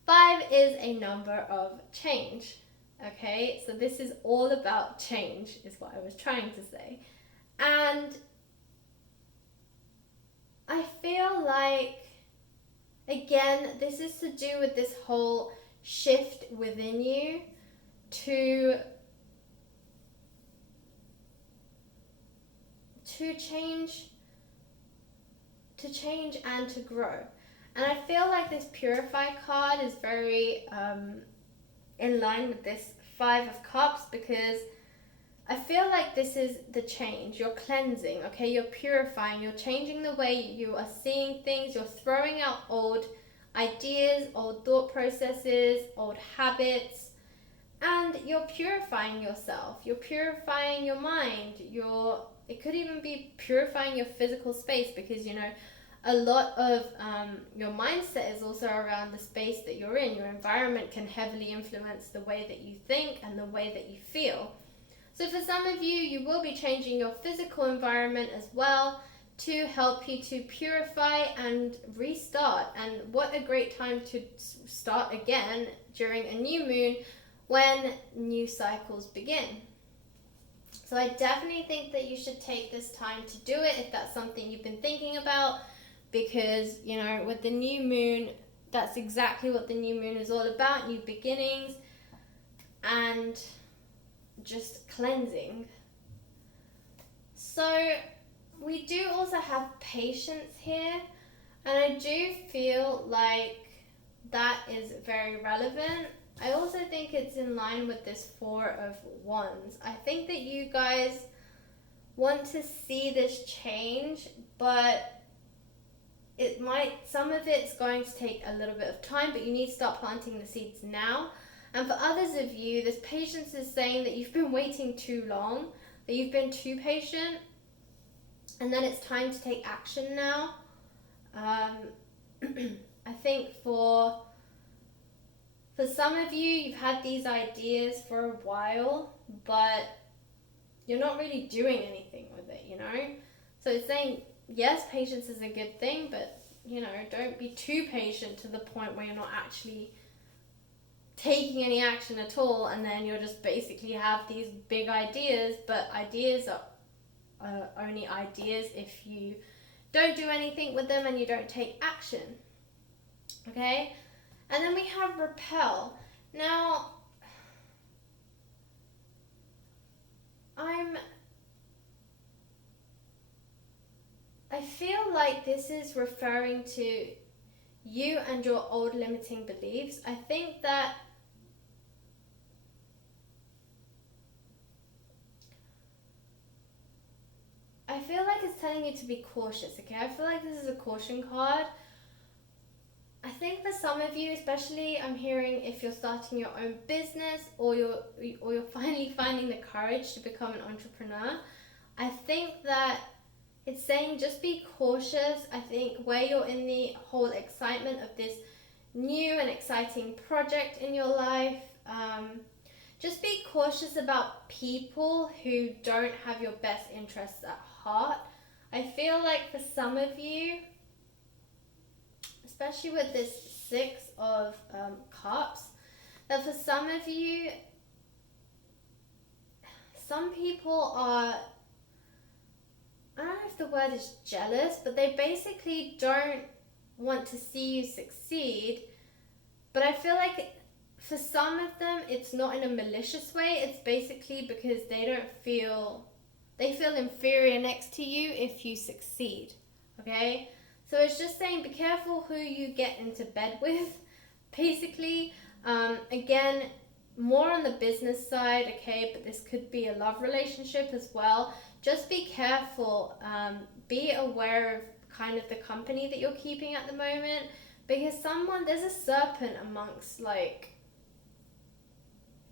5 is a number of change. Okay, so this is all about change, is what I was trying to say. And I feel like, again, this is to do with this whole shift within you to change and to grow. And I feel like this Purify card is very in line with this 5 of Cups, because I feel like this is the change. You're cleansing, okay? You're purifying. You're changing the way you are seeing things. You're throwing out old ideas, old thought processes, old habits, and you're purifying yourself. You're purifying your mind. It could even be purifying your physical space, because, you know, a lot of your mindset is also around the space that you're in. Your environment can heavily influence the way that you think and the way that you feel. So for some of you, you will be changing your physical environment as well to help you to purify and restart. And what a great time to start again during a new moon when new cycles begin. So I definitely think that you should take this time to do it if that's something you've been thinking about, because, you know, with the new moon, that's exactly what the new moon is all about, new beginnings and just cleansing. So we do also have patience here, and I do feel like that is very relevant. I also think it's in line with this 4 of Wands. I think that you guys want to see this change, but some of it's going to take a little bit of time, but you need to start planting the seeds now. And for others of you, this patience is saying that you've been waiting too long, that you've been too patient, and that it's time to take action now. I think for some of you, you've had these ideas for a while, but you're not really doing anything with it, you know? So it's saying, yes, patience is a good thing, but, you know, don't be too patient to the point where you're not actually taking any action at all, and then you'll just basically have these big ideas, but ideas are only ideas if you don't do anything with them and you don't take action. Okay? And then we have Repel. Now, I feel like this is referring to you and your old limiting beliefs. I think that I feel like it's telling you to be cautious, okay? I feel like this is a caution card. I think for some of you, especially, I'm hearing if you're starting your own business or you're finally finding the courage to become an entrepreneur, I think that it's saying just be cautious. I think where you're in the whole excitement of this new and exciting project in your life, just be cautious about people who don't have your best interests at heart. I feel like for some of you, especially with this Six of Cups, that for some of you, some people are, I don't know if the word is jealous, but they basically don't want to see you succeed. But I feel like for some of them, it's not in a malicious way. It's basically because they feel inferior next to you if you succeed. Okay? So it's just saying be careful who you get into bed with, basically. Again, more on the business side, okay, but this could be a love relationship as well. Just be careful. Be aware of kind of the company that you're keeping at the moment, because there's a serpent amongst like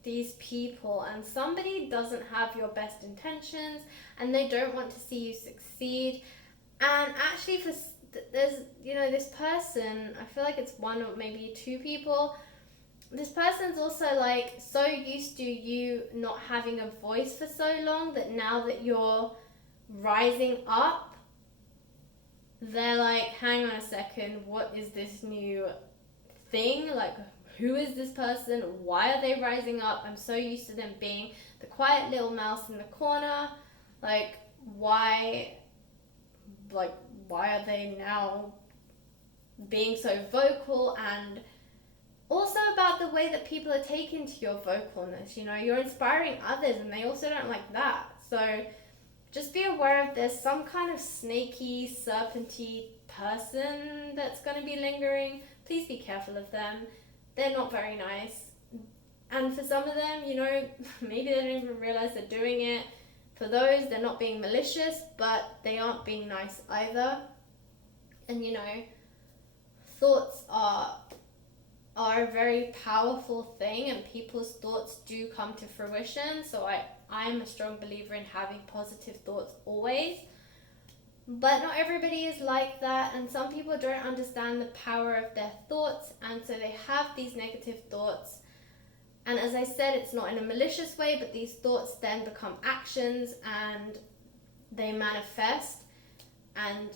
these people, and somebody doesn't have your best intentions and they don't want to see you succeed. And actually there's, this person, I feel like it's one or maybe two people. This person's also like so used to you not having a voice for so long that now that you're rising up, they're like, hang on a second, what is this new thing? Like, who is this person? Why are they rising up? I'm so used to them being the quiet little mouse in the corner. Like, why are they now being so vocal? And also about the way that people are taken to your vocalness. You're inspiring others and they also don't like that. So just be aware of there's some kind of snaky, serpenty person that's going to be lingering. Please be careful of them. They're not very nice. And for some of them, maybe they don't even realize they're doing it. For those, they're not being malicious, but they aren't being nice either. And thoughts are a very powerful thing, and people's thoughts do come to fruition. So I am a strong believer in having positive thoughts always. But not everybody is like that, and some people don't understand the power of their thoughts, and so they have these negative thoughts. And as I said, it's not in a malicious way, but these thoughts then become actions and they manifest, and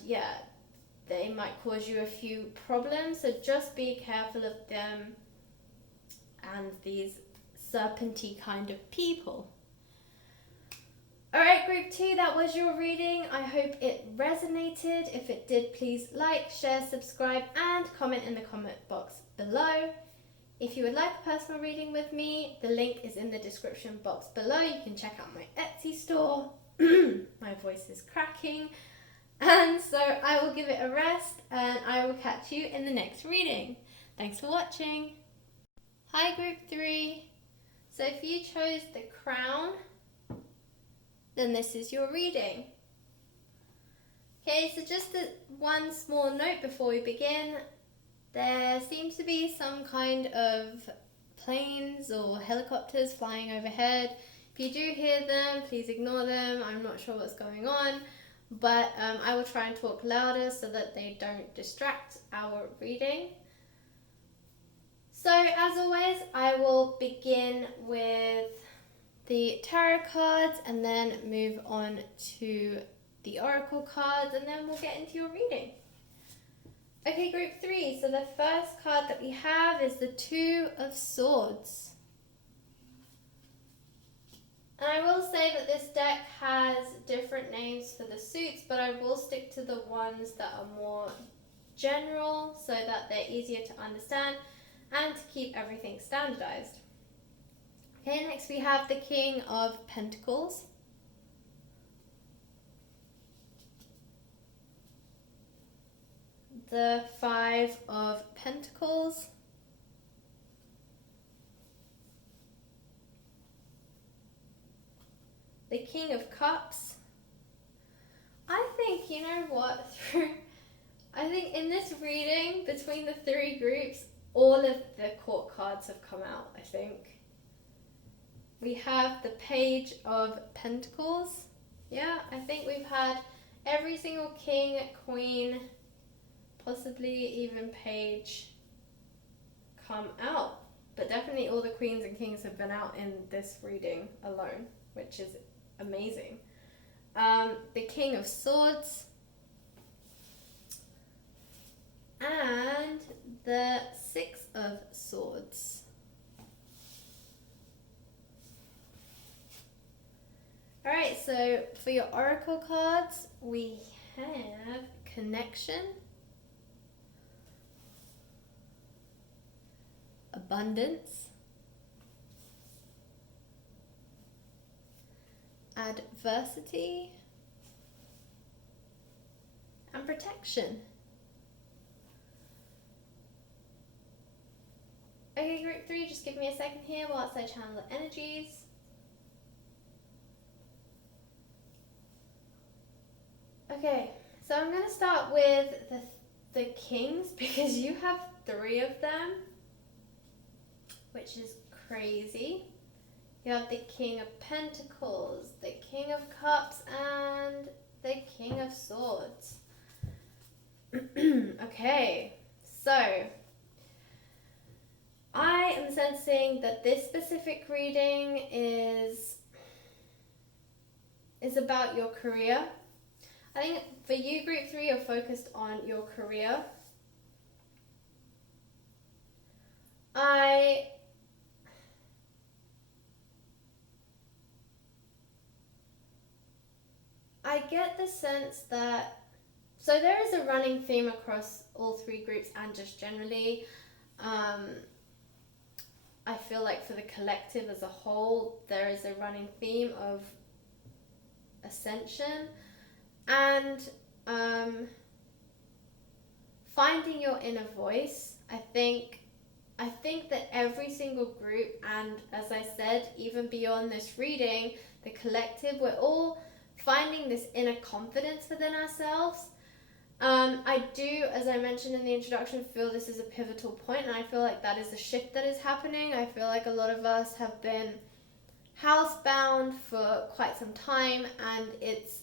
they might cause you a few problems. So just be careful of them and these serpenty kind of people. Alright, group 2, that was your reading. I hope it resonated. If it did, please like, share, subscribe, and comment in the comment box below. If you would like a personal reading with me, the link is in the description box below. You can check out my Etsy store. My voice is cracking. And so I will give it a rest, and I will catch you in the next reading. Thanks for watching. Hi, group 3. So if you chose the crown, then this is your reading. Okay, so just one small note before we begin. There seems to be some kind of planes or helicopters flying overhead. If you do hear them, please ignore them. I'm not sure what's going on, but I will try and talk louder so that they don't distract our reading. So as always, I will begin with the tarot cards and then move on to the oracle cards, and then we'll get into your reading. Okay, group 3, so the first card that we have is the Two of Swords. And I will say that this deck has different names for the suits, but I will stick to the ones that are more general so that they're easier to understand and to keep everything standardized. Okay, next we have the King of Pentacles. The Five of Pentacles. The King of Cups. I think, you know what, I I think in this reading, between the three groups, all of the court cards have come out, I think. We have the Page of Pentacles. Yeah, I think we've had every single king, queen, possibly even page come out. But definitely all the queens and kings have been out in this reading alone, which is amazing. The King of Swords. And the Six of Swords. Alright, so for your oracle cards, we have Connection, Abundance, Adversity, and Protection. Okay, group 3, just give me a second here whilst I channel the energies. Okay, so I'm going to start with the kings because you have 3 of them, which is crazy. You have the King of Pentacles, the King of Cups, and the King of Swords. Okay, so I am sensing that this specific reading is about your career. I think for you, group 3, you're focused on your career. I get the sense that, so there is a running theme across all 3 groups and just generally, I feel like for the collective as a whole, there is a running theme of ascension and finding your inner voice. I think that every single group, and as I said, even beyond this reading, the collective, we're all finding this inner confidence within ourselves. I do, as I mentioned in the introduction, feel this is a pivotal point, and I feel like that is a shift that is happening. I feel like a lot of us have been housebound for quite some time, and it's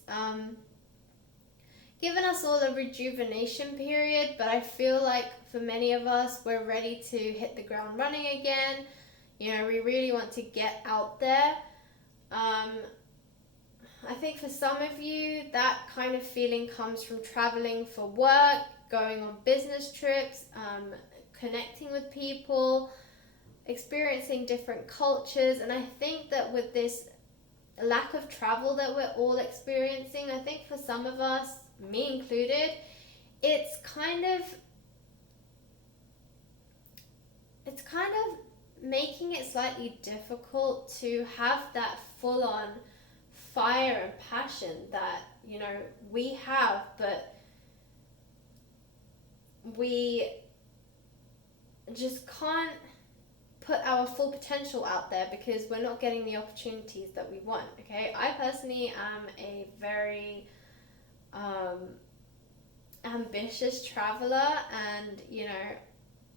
given us all a rejuvenation period, but I feel like for many of us, we're ready to hit the ground running again. You know, we really want to get out there. I think for some of you, that kind of feeling comes from traveling for work, going on business trips, connecting with people, experiencing different cultures. And I think that with this lack of travel that we're all experiencing, I think for some of us, me included, it's kind of making it slightly difficult to have that full-on fire and passion that, you know, we have, but we just can't put our full potential out there because we're not getting the opportunities that we want. Okay, I personally am a very ambitious traveler, and you know,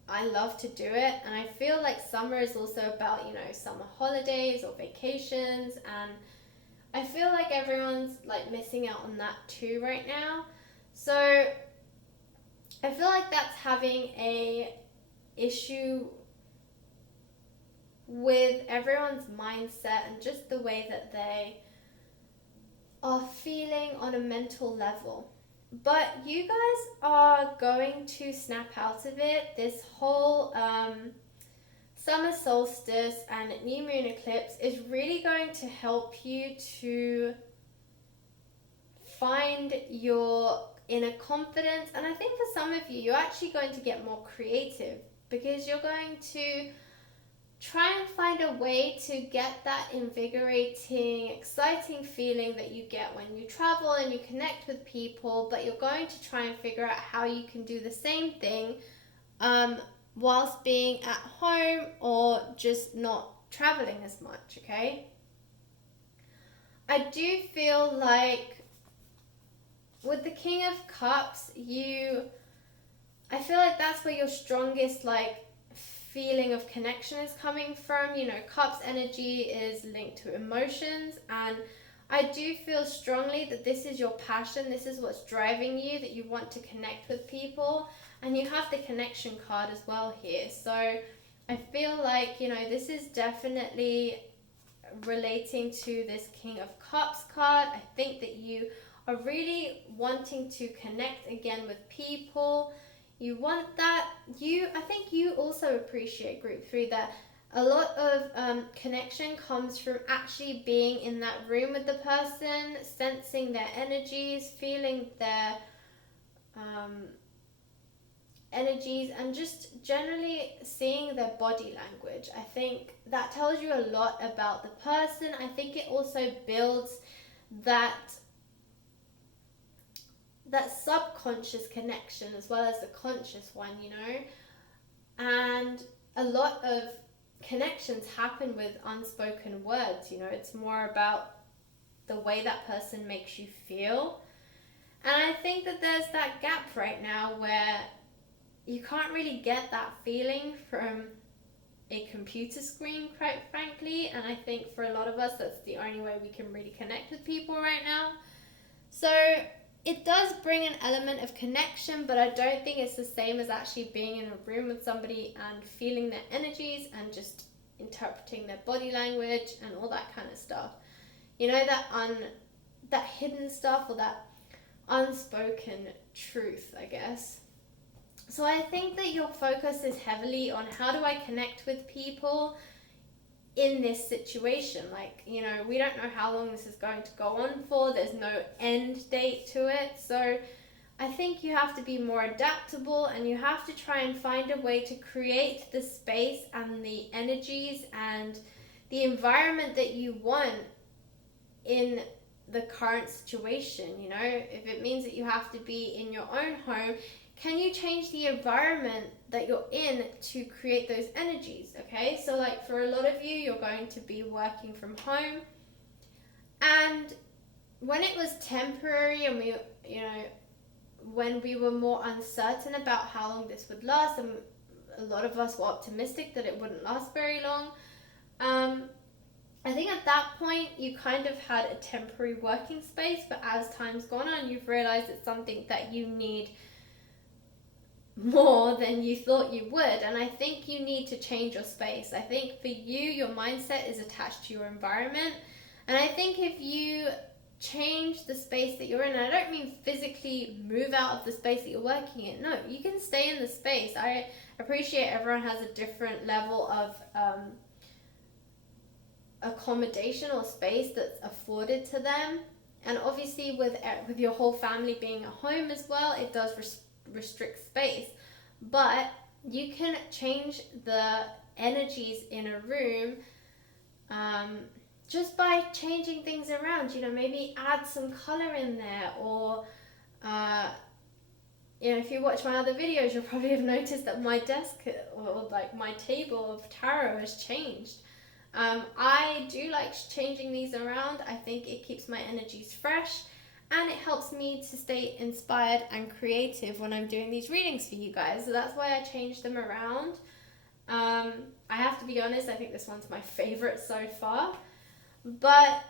I love to do it, and I feel like summer is also about, you know, summer holidays or vacations, and I feel like everyone's like missing out on that too right now. So I feel like that's having a issue with everyone's mindset and just the way that they are feeling on a mental level. But you guys are going to snap out of it. This whole summer solstice and new moon eclipse is really going to help you to find your inner confidence. And I think for some of you, you're actually going to get more creative because you're going to try and find a way to get that invigorating, exciting feeling that you get when you travel and you connect with people, but you're going to try and figure out how you can do the same thing whilst being at home or just not traveling as much, okay? I do feel like with the King of Cups, you I feel like that's where your strongest like feeling of connection is coming from. You know, cups energy is linked to emotions, and I do feel strongly that this is your passion, this is what's driving you, that you want to connect with people, and you have the connection card as well here. So I feel like, you know, this is definitely relating to this King of Cups card. I think that you are really wanting to connect again with people. You want that. I think you also appreciate group 3, that a lot of connection comes from actually being in that room with the person, sensing their energies, feeling their energies, and just generally seeing their body language. I think that tells you a lot about the person. I think it also builds that subconscious connection as well as the conscious one, you know. And a lot of connections happen with unspoken words, you know. It's more about the way that person makes you feel. And I think that there's that gap right now where you can't really get that feeling from a computer screen, quite frankly. And I think for a lot of us, that's the only way we can really connect with people right now. So it does bring an element of connection, but I don't think it's the same as actually being in a room with somebody and feeling their energies and just interpreting their body language and all that kind of stuff. You know, that hidden stuff, or that unspoken truth, I guess. So I think that your focus is heavily on how do I connect with people in this situation. Like, you know, we don't know how long this is going to go on for. There's no end date to it. So I think you have to be more adaptable, and you have to try and find a way to create the space and the energies and the environment that you want in the current situation. You know, if it means that you have to be in your own home, can you change the environment that you're in to create those energies? Okay, so like for a lot of you, you're going to be working from home, and when it was temporary and we, you know, when we were more uncertain about how long this would last, and a lot of us were optimistic that it wouldn't last very long, I think at that point you kind of had a temporary working space, but as time's gone on, you've realized it's something that you need more than you thought you would. And I think you need to change your space. I think for you, your mindset is attached to your environment, and I think if you change the space that you're in, and I don't mean physically move out of the space that you're working in, no, you can stay in the space. I appreciate everyone has a different level of accommodation or space that's afforded to them, and obviously with your whole family being at home as well, it does restrict space, but you can change the energies in a room just by changing things around. You know, maybe add some color in there, or you know, if you watch my other videos, you'll probably have noticed that my desk, or like my table of tarot, has changed. I do like changing these around. I think it keeps my energies fresh, and it helps me to stay inspired and creative when I'm doing these readings for you guys. So that's why I changed them around. I have to be honest, I think this one's my favorite so far. But,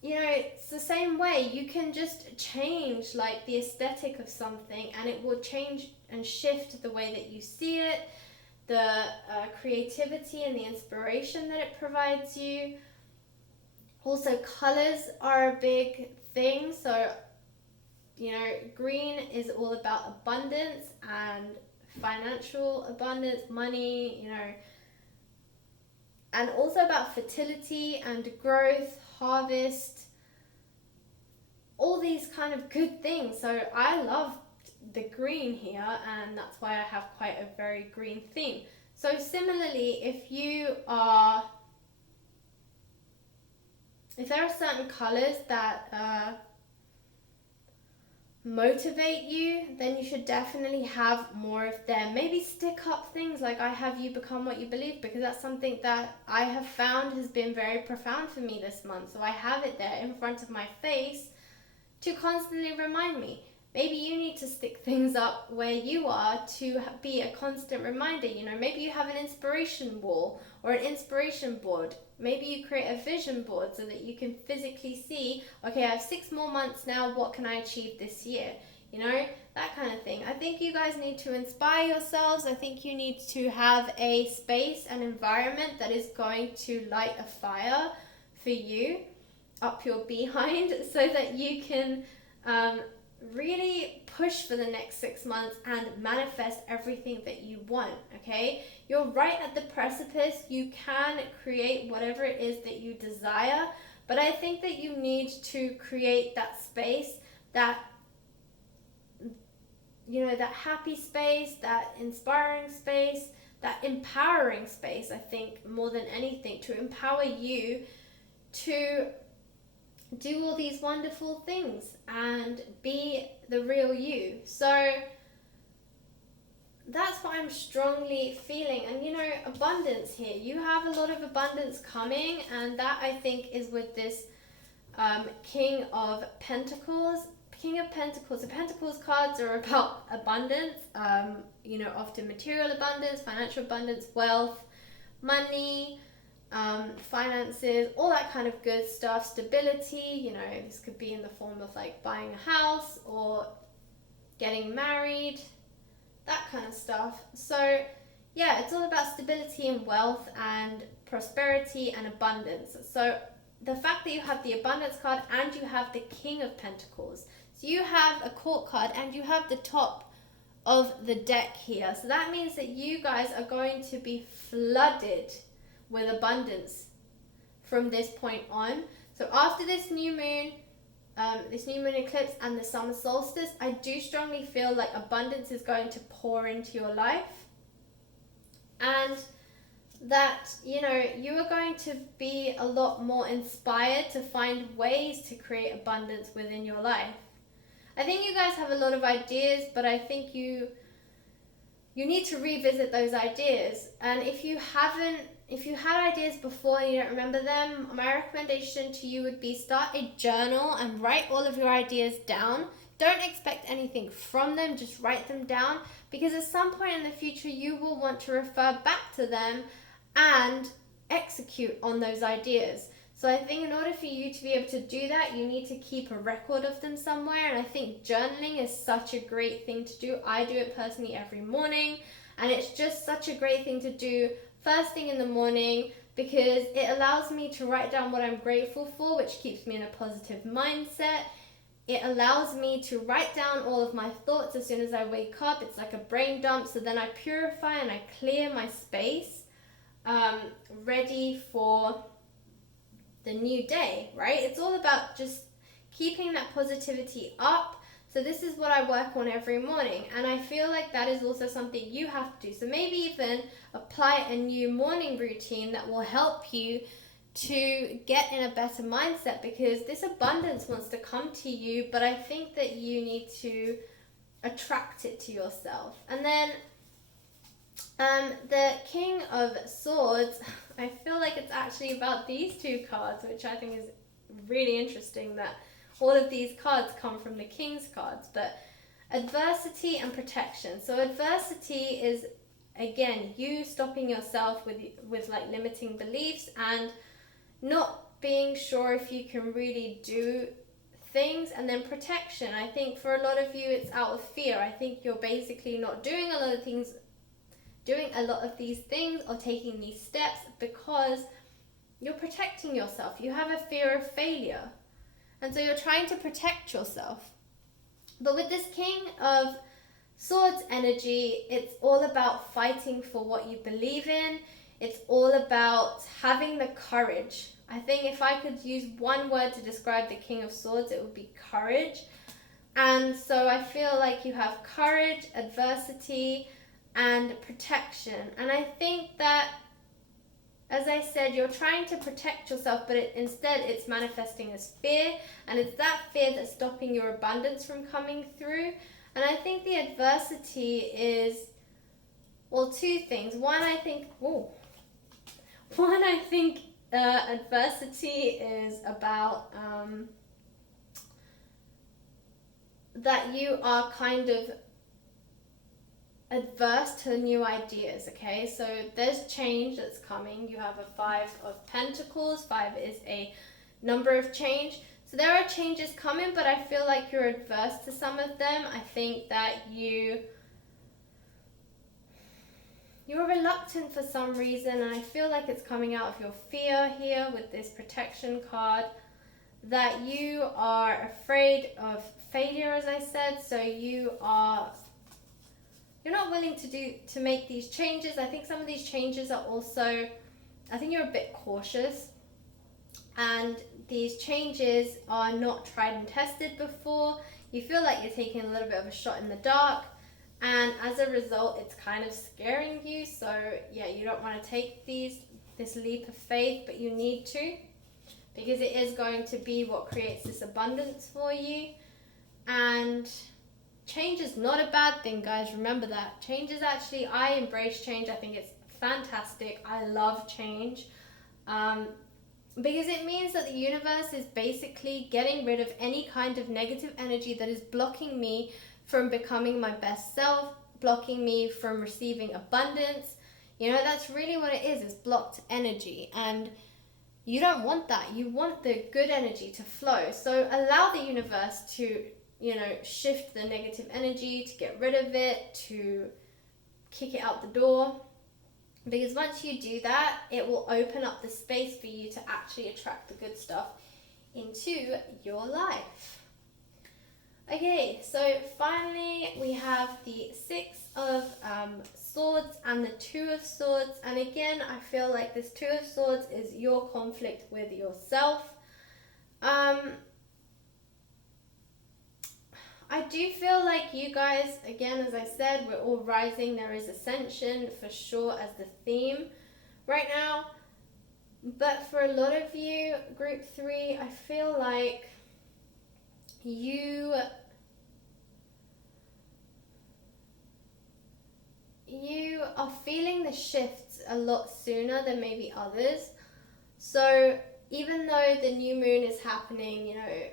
you know, it's the same way. You can just change like the aesthetic of something, and it will change and shift the way that you see it, the creativity and the inspiration that it provides you. Also, colors are a big thing. So, you know, green is all about abundance and financial abundance, money, you know, and also about fertility and growth, harvest, all these kind of good things. So I love the green here, and that's why I have quite a very green theme. So similarly, if there are certain colors that motivate you, then you should definitely have more of them. Maybe stick up things like I have you become what you believe, because that's something that I have found has been very profound for me this month. So I have it there in front of my face to constantly remind me. Maybe you need to stick things up where you are to be a constant reminder. You know, maybe you have an inspiration wall or an inspiration board. Maybe you create a vision board so that you can physically see, okay, I have 6 more months now, what can I achieve this year? You know, that kind of thing. I think you guys need to inspire yourselves. I think you need to have a space and environment that is going to light a fire for you up your behind so that you can really push for the next 6 months and manifest everything that you want. Okay, you're right at the precipice. You can create whatever it is that you desire, but I think that you need to create that space, that, you know, that happy space, that inspiring space, that empowering space. I think more than anything, to empower you to do all these wonderful things and be the real you. So that's what I'm strongly feeling. And you know, abundance here, you have a lot of abundance coming, and that I think is with this King of Pentacles. King of Pentacles. The Pentacles cards are about abundance, you know, often material abundance, financial abundance, wealth, money, finances, all that kind of good stuff, stability. You know, this could be in the form of like buying a house or getting married, that kind of stuff. So yeah, it's all about stability and wealth and prosperity and abundance. So the fact that you have the abundance card and you have the King of Pentacles, so you have a court card and you have the top of the deck here. So that means that you guys are going to be flooded with abundance from this point on. So after this new moon eclipse and the summer solstice, I do strongly feel like abundance is going to pour into your life, and that, you know, you are going to be a lot more inspired to find ways to create abundance within your life. I think you guys have a lot of ideas, but I think you need to revisit those ideas. And if you had ideas before and you don't remember them, my recommendation to you would be start a journal and write all of your ideas down. Don't expect anything from them, just write them down, because at some point in the future you will want to refer back to them and execute on those ideas. So I think in order for you to be able to do that, you need to keep a record of them somewhere. And I think journaling is such a great thing to do. I do it personally every morning, and it's just such a great thing to do first thing in the morning, because it allows me to write down what I'm grateful for, which keeps me in a positive mindset. It allows me to write down all of my thoughts as soon as I wake up. It's like a brain dump. So then I purify and I clear my space, ready for the new day, right? It's all about just keeping that positivity up. So this is what I work on every morning, and I feel like that is also something you have to do. So maybe even apply a new morning routine that will help you to get in a better mindset, because this abundance wants to come to you, but I think that you need to attract it to yourself. And then the King of Swords, I feel like it's actually about these two cards, which I think is really interesting, that all of these cards come from the King's cards. But adversity and protection. So adversity is, again, you stopping yourself with like limiting beliefs and not being sure if you can really do things. And then protection, I think for a lot of you it's out of fear. I think you're basically not doing a lot of these things or taking these steps because you're protecting yourself. You have a fear of failure, and so you're trying to protect yourself. But with this King of Swords energy, it's all about fighting for what you believe in. It's all about having the courage. I think if I could use one word to describe the King of Swords, it would be courage. And so I feel like you have courage, adversity, and protection. And I think that, as I said, you're trying to protect yourself, but instead it's manifesting as fear, and it's that fear that's stopping your abundance from coming through. And I think the adversity is, well, two things. One, I think adversity is about that you are kind of adverse to new ideas, okay? So there's change that's coming. You have a 5 of Pentacles. 5 is a number of change. So there are changes coming, but I feel like you're adverse to some of them. I think that you're reluctant for some reason, and I feel like it's coming out of your fear here with this protection card, that you are afraid of failure, as I said. So you're not willing to make these changes. I think some of these changes are also, I think you're a bit cautious, and these changes are not tried and tested before. You feel like you're taking a little bit of a shot in the dark, and as a result, it's kind of scaring you. So yeah, you don't want to take this leap of faith, but you need to, because it is going to be what creates this abundance for you. And change is not a bad thing, guys. Remember that. Change is actually, I embrace change. I think it's fantastic. I love change. Because it means that the universe is basically getting rid of any kind of negative energy that is blocking me from becoming my best self, blocking me from receiving abundance. You know, that's really what it is. It's blocked energy. And you don't want that. You want the good energy to flow. So allow the universe to, you know, shift the negative energy, to get rid of it, to kick it out the door. Because once you do that, it will open up the space for you to actually attract the good stuff into your life. Okay, so finally we have the 6 of Swords and the 2 of Swords. And again, I feel like this 2 of Swords is your conflict with yourself. I do feel like you guys, again, as I said, we're all rising. There is ascension for sure as the theme right now. But for a lot of you, group 3, I feel like you are feeling the shifts a lot sooner than maybe others. So even though the new moon is happening, you know,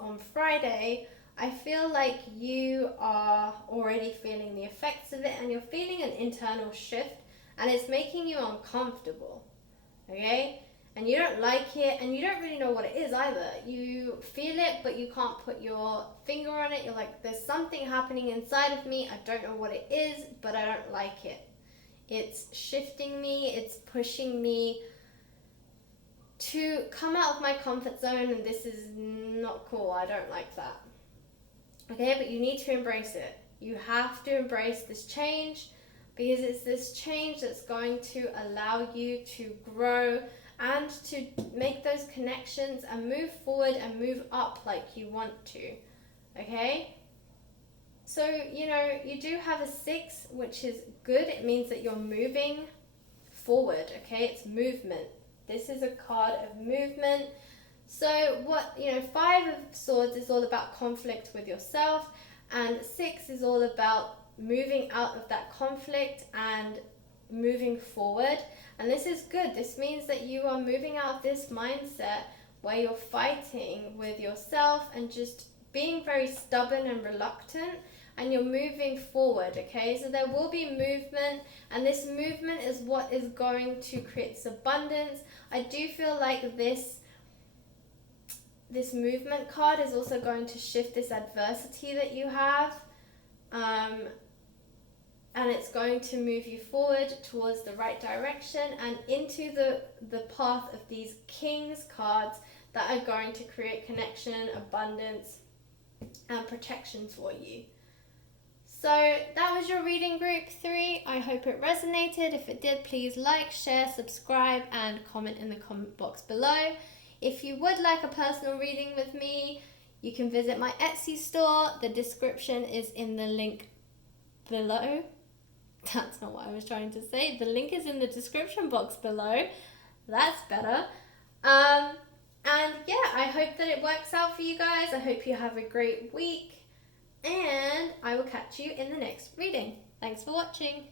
on Friday, I feel like you are already feeling the effects of it, and you're feeling an internal shift, and it's making you uncomfortable, okay? And you don't like it, and you don't really know what it is either. You feel it, but you can't put your finger on it. You're like, there's something happening inside of me. I don't know what it is, but I don't like it. It's shifting me. It's pushing me to come out of my comfort zone, and this is not cool. I don't like that. Okay, but you need to embrace it. You have to embrace this change, because it's this change that's going to allow you to grow and to make those connections and move forward and move up like you want to. Okay? So, you know, you do have a 6, which is good. It means that you're moving forward, okay? It's movement. This is a card of movement. So what, you know, 5 of Swords is all about conflict with yourself, and 6 is all about moving out of that conflict and moving forward. And this is good. This means that you are moving out of this mindset where you're fighting with yourself and just being very stubborn and reluctant, and you're moving forward, okay? So there will be movement, and this movement is what is going to create this abundance. I do feel like this movement card is also going to shift this adversity that you have, and it's going to move you forward towards the right direction and into the path of these King's cards that are going to create connection, abundance, and protection for you. So that was your reading, group 3. I hope it resonated. If it did, please like, share, subscribe, and comment in the comment box below. If you would like a personal reading with me, you can visit my Etsy store. The description is in the link below. That's not what I was trying to say. The link is in the description box below. That's better. And yeah, I hope that it works out for you guys. I hope you have a great week, and I will catch you in the next reading. Thanks for watching.